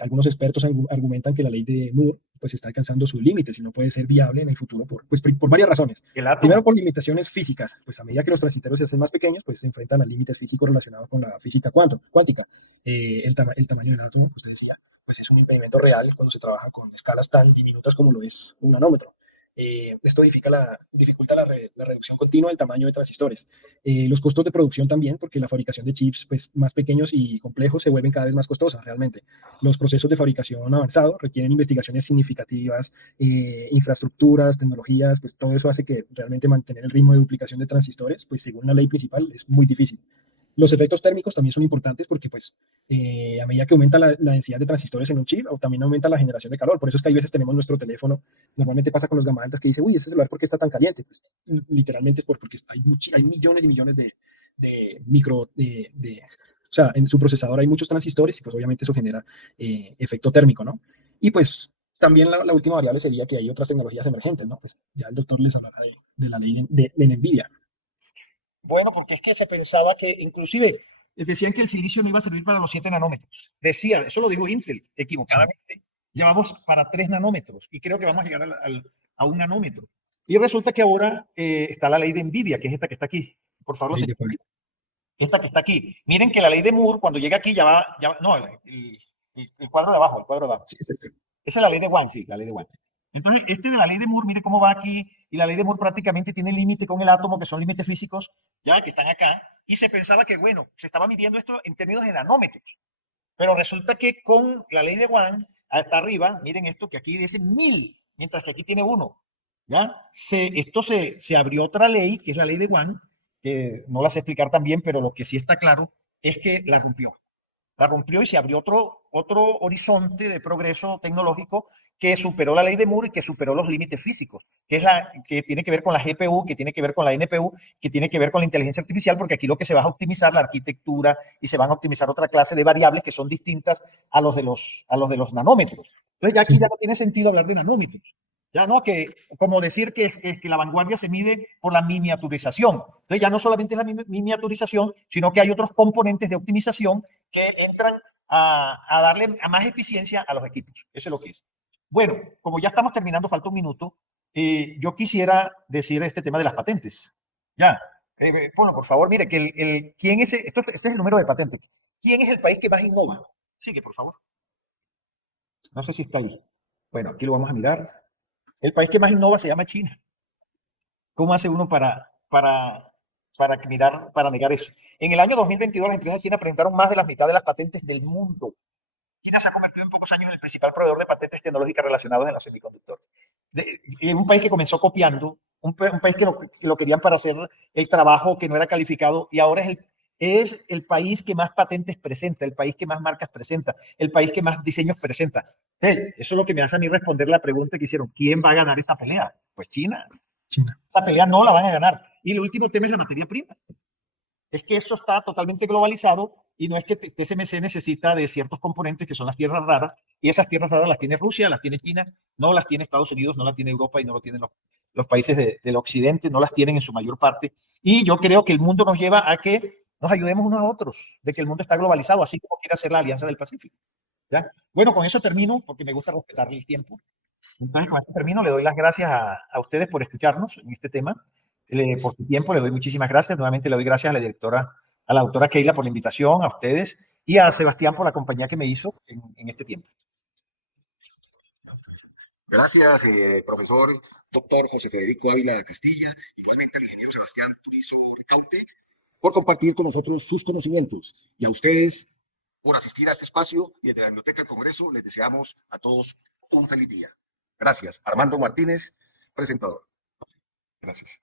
algunos expertos argumentan que la ley de Moore pues está alcanzando sus límites y no puede ser viable en el futuro por varias razones. El átomo. Primero, por limitaciones físicas, pues a medida que los transistores se hacen más pequeños, pues se enfrentan a límites físicos relacionados con la física cuántica. El tamaño del átomo, usted decía, pues es un impedimento real cuando se trabaja con escalas tan diminutas como lo es un nanómetro. Esto dificulta la reducción continua del tamaño de transistores. Los costos de producción también, porque la fabricación de chips pues, más pequeños y complejos se vuelven cada vez más costosas realmente. Los procesos de fabricación avanzados requieren investigaciones significativas, infraestructuras, tecnologías, pues todo eso hace que realmente mantener el ritmo de duplicación de transistores, pues según la ley principal, es muy difícil. Los efectos térmicos también son importantes porque, pues, a medida que aumenta la densidad de transistores en un chip, o también aumenta la generación de calor. Por eso es que hay veces tenemos nuestro teléfono, normalmente pasa con los gama altas que dice, uy, ese celular, ¿por qué está tan caliente? Pues, literalmente es porque hay millones y millones o sea, en su procesador hay muchos transistores y pues obviamente eso genera efecto térmico, ¿no? Y pues también la última variable sería que hay otras tecnologías emergentes, ¿no? Pues ya el doctor les hablará de la ley de NVIDIA. Bueno, porque es que se pensaba que inclusive decían que el silicio no iba a servir para los 7 nanómetros. Decían, eso lo dijo Intel, equivocadamente. Ya vamos para 3 nanómetros y creo que vamos a llegar a 1 nanómetro. Y resulta que ahora está la ley de NVIDIA, que es esta que está aquí. Por favor, esta que está aquí. Miren que la ley de Moore, cuando llega aquí, no, el cuadro de abajo, el cuadro de abajo. Sí, Esa es la ley de Wang, sí, la ley de Wang. Entonces, de la ley de Moore, mire cómo va aquí, y la ley de Moore prácticamente tiene límite con el átomo, que son límites físicos, ya que están acá, y se pensaba que, bueno, se estaba midiendo esto en términos de nanómetros, pero resulta que con la ley de Wang, hasta arriba, miren esto, que aquí dice 1000, mientras que aquí tiene 1, ¿ya? Esto se abrió otra ley, que es la ley de Wang, que no la sé explicar tan bien, pero lo que sí está claro es que la rompió. La rompió y se abrió otro horizonte de progreso tecnológico que superó la ley de Moore y que superó los límites físicos, que tiene que ver con la GPU, que tiene que ver con la NPU, que tiene que ver con la inteligencia artificial, porque aquí lo que se va a optimizar la arquitectura y se van a optimizar otra clase de variables que son distintas a los de los nanómetros. Entonces ya aquí Sí. ya no tiene sentido hablar de nanómetros. Ya no, como decir que la vanguardia se mide por la miniaturización. Entonces ya no solamente es la miniaturización, sino que hay otros componentes de optimización que entran a darle a más eficiencia a los equipos. Eso es lo que es. Bueno, como ya estamos terminando, falta un minuto, yo quisiera decir este tema de las patentes. Ya, ponlo, por favor, mire, ¿quién es, este es el número de patentes. ¿Quién es el país que más innova? Sigue, por favor. No sé si está ahí. Bueno, aquí lo vamos a mirar. El país que más innova se llama China. ¿Cómo hace uno para negar eso? En el año 2022, las empresas chinas presentaron más de la mitad de las patentes del mundo. China se ha convertido en pocos años en el principal proveedor de patentes tecnológicas relacionadas en los semiconductores. Un país que comenzó copiando, un país que lo querían para hacer el trabajo que no era calificado y ahora es el país que más patentes presenta, el país que más marcas presenta, el país que más diseños presenta. Hey, eso es lo que me hace a mí responder la pregunta que hicieron. ¿Quién va a ganar esta pelea? Pues China. China. Esa pelea no la van a ganar. Y el último tema es la materia prima. Es que esto está totalmente globalizado y no es que TSMC necesita de ciertos componentes que son las tierras raras, y esas tierras raras las tiene Rusia, las tiene China, no las tiene Estados Unidos, no las tiene Europa y no lo tienen los países del occidente, no las tienen en su mayor parte. Y yo creo que el mundo nos lleva a que nos ayudemos unos a otros, de que el mundo está globalizado, así como quiere hacer la Alianza del Pacífico. ¿Ya? Bueno, con eso termino, porque me gusta respetarle el tiempo. Entonces, con esto termino. Le doy las gracias a ustedes por escucharnos en este tema, por su tiempo. Le doy muchísimas gracias. Nuevamente le doy gracias a la doctora Keila por la invitación, a ustedes y a Sebastián por la compañía que me hizo en este tiempo. Gracias, profesor doctor José Federico Ávila Castilla, igualmente al ingeniero Sebastián Turizo Ricaute, por compartir con nosotros sus conocimientos. Y a ustedes por asistir a este espacio, y desde la Biblioteca del Congreso les deseamos a todos un feliz día. Gracias. Armando Martínez, presentador. Gracias.